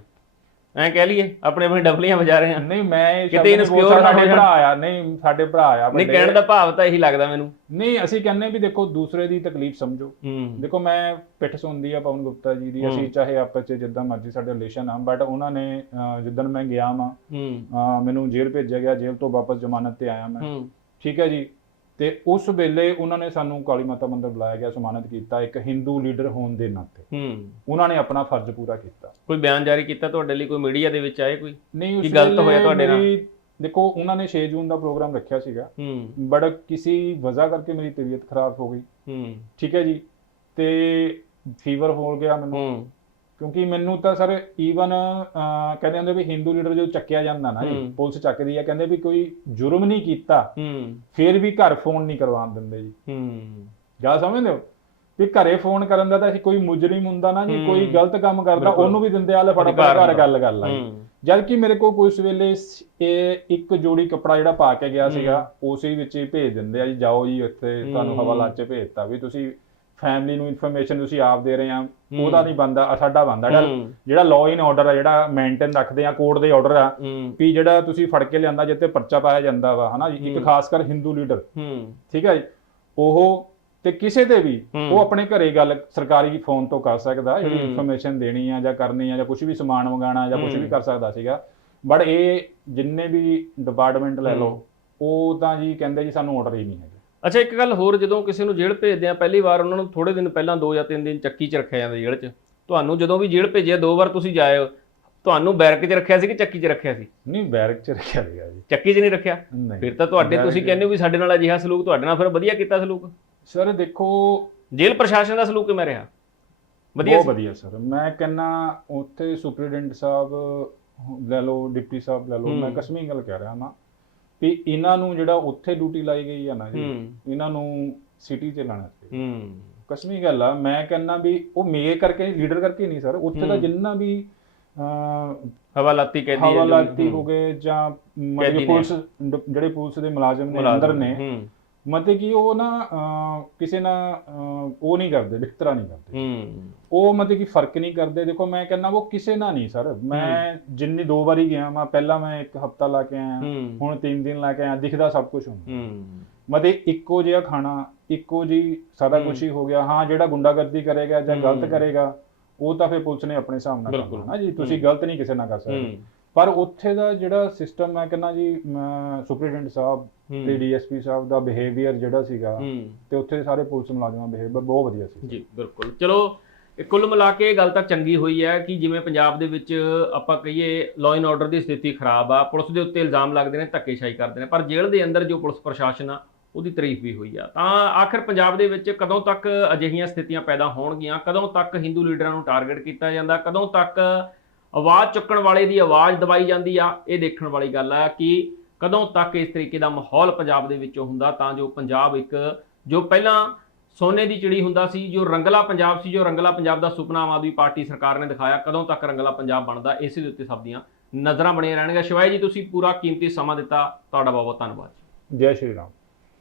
ਐਂ ਕਹਿ ਲਈਏ ਆਪਣੇ ਆਪਣੀ ਡਬਲੀਆਂ ਵਜਾ ਰਹੇ ਹਾਂ। ਨਹੀਂ ਮੈਂ ਕਿਤੇ ਹੋ ਸਾਡੇ। ਭਰਾ ਆ। ਨਹੀਂ ਸਾਡੇ ਭਰਾ ਆ ਨਹੀਂ। ਕਹਿਣ ਦਾ ਭਾਵ ਤਾਂ ਇਹੀ ਲੱਗਦਾ ਮੈਨੂੰ। ਨਹੀਂ ਅਸੀਂ ਕਹਿੰਨੇ ਵੀ ਦੇਖੋ ਦੂਸਰੇ ਦੀ ਤਕਲੀਫ ਸਮਝੋ। ਦੇਖੋ ਮੈਂ ਪਿੱਠ ਸੁਣਦੀ ਆ ਪਵਨ ਗੁਪਤਾ ਜੀ ਦੀ। ਅਸੀਂ ਚਾਹੇ ਆਪਸ ਚ ਜਿੱਦਾਂ ਮਰਜ਼ੀ ਸਾਡੇ ਰਿਲੇਸ਼ਨ ਆ ਬਟ ਉਹਨਾਂ ਨੇ ਜਿੱਦਣ ਮੈਂ ਗਿਆ ਅਹ, ਮੈਨੂੰ ਜੇਲ੍ਹ ਭੇਜਿਆ ਗਿਆ ਜੇਲ੍ਹ ਤੋਂ ਵਾਪਸ ਜ਼ਮਾਨਤ ਤੇ ਆਇਆ ਮੈਂ। ਠੀਕ ਹੈ ਜੀ। ਤੇ ਉਸ ਵੇਲੇ ਉਹਨਾਂ ਨੇ ਸਾਨੂੰ ਕਾਲੀ ਮਾਤਾ ਮੰਦਿਰ ਬੁਲਾਇਆ ਗਿਆ ਸਨਮਾਨਿਤ ਕੀਤਾ ਇੱਕ ਹਿੰਦੂ ਲੀਡਰ ਹੋਣ ਦੇ ਨਾਤੇ। ਹੂੰ। ਉਹਨਾਂ ਨੇ ਆਪਣਾ ਫਰਜ਼ ਪੂਰਾ ਕੀਤਾ। ਕੋਈ ਬਿਆਨ ਜਾਰੀ ਕੀਤਾ ਤੁਹਾਡੇ ਲਈ? ਕੋਈ ਮੀਡੀਆ ਦੇ ਵਿੱਚ ਆਏ ਕੋਈ? ਨਹੀਂ ਉਸ ਗਲਤ ਹੋਇਆ ਤੁਹਾਡੇ ਨਾਲ? ਦੇਖੋ ਉਹਨਾਂ ਨੇ 6 ਜੂਨ ਦਾ ਪ੍ਰੋਗਰਾਮ ਰੱਖਿਆ ਸੀਗਾ। ਹੂੰ। ਬਟ ਕਿਸੇ ਵਜ੍ਹਾ ਕਰਕੇ ਮੇਰੀ ਤਬੀਅਤ ਖਰਾਬ ਹੋ ਗਈ। ਹੂੰ। ਠੀਕ ਹੈ ਜੀ? ਤੇ ਫੀਵਰ ਹੋ ਗਿਆ ਮੈਨੂੰ। ਹੂੰ। ਕਿਉਂਕਿ ਮੈਨੂੰ ਤਾਂ ਸਰ ਈਵਨ ਕਹਿੰਦੇ ਹੁੰਦੇ ਵੀ ਹਿੰਦੂ ਲੀਡਰ ਜਦੋਂ ਚੱਕਿਆ ਜਾਂਦਾ ਨਾ ਜੀ। ਪੁਲਿਸ ਚੱਕਦੀ ਆ ਕਹਿੰਦੇ ਵੀ ਕੋਈ ਜੁਰਮ ਨਹੀਂ ਕੀਤਾ ਫਿਰ ਵੀ ਘਰ ਫੋਨ ਨਹੀਂ ਕਰਵਾਉਣ ਦਿੰਦੇ ਜੀ ਹੂੰ ਗੱਲ ਸਮਝਦੇ ਹੋ ਵੀ ਘਰੇ ਫੋਨ ਕਰਨ ਦਾ ਤਾਂ ਅਸੀਂ ਕੋਈ ਮੁਜਰਮ ਹੁੰਦਾ ਨਾ ਜੀ। ਕੋਈ ਗਲਤ ਕੰਮ ਕਰਦਾ। ਉਹਨੂੰ ਵੀ ਦਿੰਦੇ ਆ ਲੈ ਫੜ ਘਰ। ਗੱਲ ਕਰ ਲਾ ਜੀ ਜਦ ਕਿ ਮੇਰੇ ਕੋਲ ਕੋਈ ਉਸ ਵੇਲੇ ਇਹ ਇੱਕ ਜੋੜੀ ਕੱਪੜਾ ਜਿਹੜਾ ਪਾ ਕੇ ਗਿਆ। ਸੀਗਾ ਉਸੇ ਵਿੱਚ ਹੀ ਭੇਜ ਦਿੰਦੇ ਆ ਜੀ ਜਾਓ ਜੀ ਉੱਥੇ ਤੁਹਾਨੂੰ ਹੂੰ। ਹਵਾਲਾ 'ਚ ਭੇਜਤਾ ਵੀ ਤੁਸੀਂ ਫੈਮਿਲੀ ਨੂੰ ਇਨਫੋਰਮੇਸ਼ਨ ਤੁਸੀਂ ਆਪ ਦੇ ਰਹੇ ਆ ਉਹਦਾ ਨਹੀਂ ਬੰਦਾ ਸਾਡਾ ਬੰਦਾ ਜਿਹੜਾ ਹੂੰ ਲਾਅ ਇਨ ਆਰਡਰ ਆ ਜਿਹੜਾ ਮੇਨਟੇਨ ਰੱਖਦੇ ਆ ਕੋਰਟ ਦੇ ਆਰਡਰ ਆ ਹੂੰ ਵੀ ਜਿਹੜਾ ਤੁਸੀਂ ਫੜ ਕੇ ਲਿਆਂਦਾ ਜਿੱਤੇ ਪਰਚਾ ਪਾਇਆ ਜਾਂਦਾ ਵਾ ਹਨਾ ਹੂੰ। ਇੱਕ ਖਾਸ ਕਰ ਹਿੰਦੂ ਲੀਡਰ ਹੂੰ ਠੀਕ ਹੈ ਜੀ ਉਹ ਤੇ ਕਿਸੇ ਦੇ ਵੀ ਹੂੰ। ਉਹ ਆਪਣੇ ਘਰੇ ਗੱਲ ਸਰਕਾਰੀ ਫੋਨ ਤੋਂ ਕਰ ਸਕਦਾ ਜਿਹੜੀ ਹੂੰ। ਇਨਫੋਰਮੇਸ਼ਨ ਦੇਣੀ ਆ ਜਾਂ ਕਰਨੀ ਆ ਜਾਂ ਕੁਝ ਵੀ ਸਮਾਨ ਮੰਗਾਣਾ ਜਾਂ ਕੁਝ ਹੂੰ। ਵੀ ਕਰ ਸਕਦਾ ਸੀਗਾ ਬਟ ਇਹ ਜਿੰਨੇ ਵੀ ਡਿਪਾਰਟਮੈਂਟ ਲੈ ਲਓ ਹੂੰ। ਉਹ ਤਾਂ ਜੀ ਕਹਿੰਦੇ ਜੀ ਸਾਨੂੰ ਆਰਡਰ ਹੀ ਨਹੀਂ ਹੈਗੇ ਅੱਛਾ ਇੱਕ ਗੱਲ ਹੋਰ ਜਦੋਂ ਕਿਸੇ ਨੂੰ ਜੇਲ੍ਹ ਭੇਜਦੇ ਆ ਪਹਿਲੀ ਵਾਰ ਉਹਨਾਂ ਨੂੰ ਥੋੜੇ ਦਿਨ ਪਹਿਲਾਂ 2 ਜਾਂ 3 ਦਿਨ ਚੱਕੀ 'ਚ ਰੱਖਿਆ ਜਾਂਦਾ ਜੇਲ੍ਹ 'ਚ। ਤੁਹਾਨੂੰ ਜਦੋਂ ਵੀ ਜੇਲ੍ਹ ਭੇਜਿਆ ਦੋ ਵਾਰ ਤੁਸੀਂ ਜਾਏ ਹੋ ਤੁਹਾਨੂੰ ਬੈਰਕ 'ਚ ਰੱਖਿਆ ਸੀ ਕਿ ਚੱਕੀ 'ਚ ਰੱਖਿਆ ਸੀ? ਨਹੀਂ ਬੈਰਕ ਚ ਰੱਖਿਆ ਸੀਗਾ ਜੀ। ਚੱਕੀ 'ਚ ਨਹੀਂ ਰੱਖਿਆ? ਨਹੀਂ ਫਿਰ ਤਾਂ ਤੁਹਾਡੇ ਬੈਰਕ ਤੁਸੀਂ ਚ- ਕਹਿੰਦੇ ਹੋ ਵੀ ਸਾਡੇ ਨਾਲ ਅਜਿਹਾ ਸਲੂਕ ਤੁਹਾਡੇ ਨਾਲ ਫਿਰ ਵਧੀਆ ਕੀਤਾ ਸਲੂਕ। ਸਰ ਦੇਖੋ ਜੇਲ੍ਹ ਪ੍ਰਸ਼ਾਸਨ ਦਾ ਸਲੂਕ ਕਿਵੇਂ ਰਿਹਾ? ਵਧੀਆ ਬਹੁਤ ਸੀ। ਵਧੀਆ ਸਰ। ਮੈਂ ਕਹਿੰਨਾ ਉੱਥੇ ਸੁਪਰੀਡੈਂਟ ਸਾਹਿਬ ਲੈ ਲਓ ਡਿਪਟੀ ਸਾਹਿਬ ਲੈ ਲਓ ਮੈਂ ਹੂੰ। ਕਸਮੀ ਗੱਲ ਕਹਿ ਰਿਹਾ ਹਾਂ ਵੀ ਇਹਨਾਂ ਨੂੰ ਜਿਹੜਾ ਉੱਥੇ ਡਿਊਟੀ ਲਾਈ ਗਈ ਆ ਨਾ ਜੀ ਹੂੰ। ਇਹਨਾਂ ਨੂੰ ਸਿਟੀ 'ਚ ਲਾਣਾ ਚਾਹੀਦਾ ਹੂੰ। ਕਸਮੀ ਗੱਲ ਆ ਮੈਂ ਕਹਿੰਨਾ ਵੀ ਉਹ ਮੇਰ ਕਰਕੇ ਲੀਡਰ ਕਰਕੇ ਨਹੀਂ ਸਰ ਉੱਥੇ ਦਾ ਹੂੰ। ਜਿੰਨਾ ਵੀ ਅਹ, ਹਵਾਲਾਤੀ ਕੈਦੀ ਹੈ ਜੋ ਹਵਾਲਾਤੀ ਹੂੰ, ਗਏ ਜਾਂ ਕੈਦੀ ਮਤਲਬ ਨੇ। ਪੁਲਿਸ ਜਿਹੜੇ ਪੁਲਿਸ ਦੇ ਮੁਲਾਜ਼ਮ ਨੇ ਮੁਲਾਜ਼ਮ, ਅੰਦਰ ਨੇ ਹੂੰ। ਮਤਲਬ ਕਿ ਉਹ ਨਾ ਕਿਸੇ ਅਹ, ਉਹ ਨਹੀਂ ਕਰਦੇ ਵਿਤਕਰਾ ਨਹੀਂ ਕਰਦੇ। ਹੂੰ। ਉਹ ਮਤਲਬ ਕਿ ਫ਼ਰਕ ਨਹੀਂ ਕਰਦੇ। ਦੇਖੋ ਮੈਂ ਕਹਿੰਦਾ ਉਹ ਕਿਸੇ ਨਾਲ ਨਹੀਂ ਸਰ। ਮੈਂ ਜਿੰਨੀ ਦੋ ਵਾਰੀ ਗਿਆ ਮੈਂ ਪਹਿਲਾਂ ਮੈਂ ਇੱਕ ਹਫਤਾ ਲਾ ਕੇ ਆਇਆ ਹੁਣ ਤਿੰਨ ਦਿਨ ਲਾ ਕੇ ਆਇਆ ਦਿਖਦਾ ਸਭ ਕੁਝ ਹੁੰਦਾ ਹੂੰ। ਮਤਲਬ ਇੱਕੋ ਜਿਹਾ ਖਾਣਾ ਇੱਕੋ ਜੀ ਸਾਰਾ। ਕੁਝ ਹੀ ਹੋ। ਗਿਆ। ਹਾਂ ਜਿਹੜਾ ਗੁੰਡਾਗਰਦੀ ਕਰੇਗਾ ਜਾਂ। ਗਲਤ ਕਰੇਗਾ ਉਹ ਤਾਂ ਫਿਰ ਪੁਲਿਸ ਨੇ ਆਪਣੇ ਹਿਸਾਬ ਨਾਲ। ਕਰਨਾ ਨਾ ਜੀ। ਤੁਸੀਂ। ਗਲਤ ਨਹੀਂ ਕਿਸੇ ਨਾਲ ਕਰ ਸਕਦੇ। ਪਰ ਉੱਥੇ ਦਾ ਜਿਹੜਾ ਸਿਸਟਮ ਮੈਂ ਕਹਿੰਦਾ ਜੀ ਸੁਪਰੀਡੈਂਟ ਸਾਹਿਬ ਤੇ ਡੀਐਸਪੀ ਸਾਹਿਬ ਦਾ ਬਿਹੇਵੀਅਰ ਜਿਹੜਾ ਸੀਗਾ ਤੇ ਉੱਥੇ ਸਾਰੇ ਪੁਲਿਸ ਮੁਲਾਜ਼ਮਾਂ ਦਾ ਬਿਹੇਵੀਅਰ ਬਹੁਤ ਵਧੀਆ ਸੀ। ਜੀ ਬਿਲਕੁਲ। ਚਲੋ ਇਹ ਕੁੱਲ ਮਿਲਾ ਕੇ ਇਹ ਗੱਲ ਤਾਂ ਚੰਗੀ ਹੋਈ ਹੈ ਕਿ ਜਿਵੇਂ ਪੰਜਾਬ ਦੇ ਵਿੱਚ ਆਪਾਂ ਕਹੀਏ ਲਾਅ ਐਂਡ ਆਰਡਰ ਦੀ ਸਥਿਤੀ ਖਰਾਬ ਆ ਪੁਲਿਸ ਦੇ ਉੱਤੇ ਇਲਜ਼ਾਮ ਲੱਗਦੇ ਨੇ ਧੱਕੇਸ਼ਾਹੀ ਕਰਦੇ ਨੇ ਪਰ ਜੇਲ੍ਹ ਦੇ ਅੰਦਰ ਜੋ ਪੁਲਿਸ ਪ੍ਰਸ਼ਾਸਨ ਆ ਉਹਦੀ ਤਾਰੀਫ ਵੀ ਹੋਈ ਆ। ਤਾਂ ਆਖਰ ਪੰਜਾਬ ਦੇ ਵਿੱਚ ਕਦੋਂ ਤੱਕ ਅਜਿਹੀਆਂ ਸਥਿਤੀਆਂ ਪੈਦਾ ਹੋਣਗੀਆਂ? ਕਦੋਂ ਤੱਕ ਹਿੰਦੂ ਲੀਡਰਾਂ ਨੂੰ ਟਾਰਗੇਟ ਕੀਤਾ ਜਾਂਦਾ? ਕਦੋਂ ਤੱਕ ਆਵਾਜ਼ ਚੁੱਕਣ ਵਾਲੇ ਦੀ ਆਵਾਜ਼ ਦਬਾਈ ਜਾਂਦੀ ਆ, ਇਹ ਦੇਖਣ ਵਾਲੀ ਗੱਲ ਆ ਕਿ ਕਦੋਂ ਤੱਕ ਇਸ ਤਰੀਕੇ ਦਾ ਮਾਹੌਲ ਪੰਜਾਬ ਦੇ ਵਿੱਚੋਂ ਹੁੰਦਾ ਤਾਂ ਜੋ ਪੰਜਾਬ ਇੱਕ, ਜੋ ਪਹਿਲਾਂ ਸੋਨੇ ਦੀ ਚਿੜੀ ਹੁੰਦਾ ਸੀ, ਜੋ ਰੰਗਲਾ ਪੰਜਾਬ ਸੀ, ਜੋ ਰੰਗਲਾ ਪੰਜਾਬ ਦਾ ਸੁਪਨਾ ਆਮ ਆਦਮੀ ਪਾਰਟੀ ਸਰਕਾਰ ਨੇ ਦਿਖਾਇਆ, ਕਦੋਂ ਤੱਕ ਰੰਗਲਾ ਪੰਜਾਬ ਬਣਦਾ, ਇਸੇ ਦੇ ਉੱਤੇ ਸਭ ਦੀਆਂ ਨਜ਼ਰਾਂ ਬਣੀਆਂ ਰਹਿਣਗੀਆਂ। ਸ਼ਿਵਾਈ ਜੀ, ਤੁਸੀਂ ਪੂਰਾ ਕੀਮਤੀ ਸਮਾਂ ਦਿੱਤਾ, ਤੁਹਾਡਾ ਬਹੁਤ ਬਹੁਤ ਧੰਨਵਾਦ ਜੈ ਸ਼੍ਰੀ ਰਾਮ।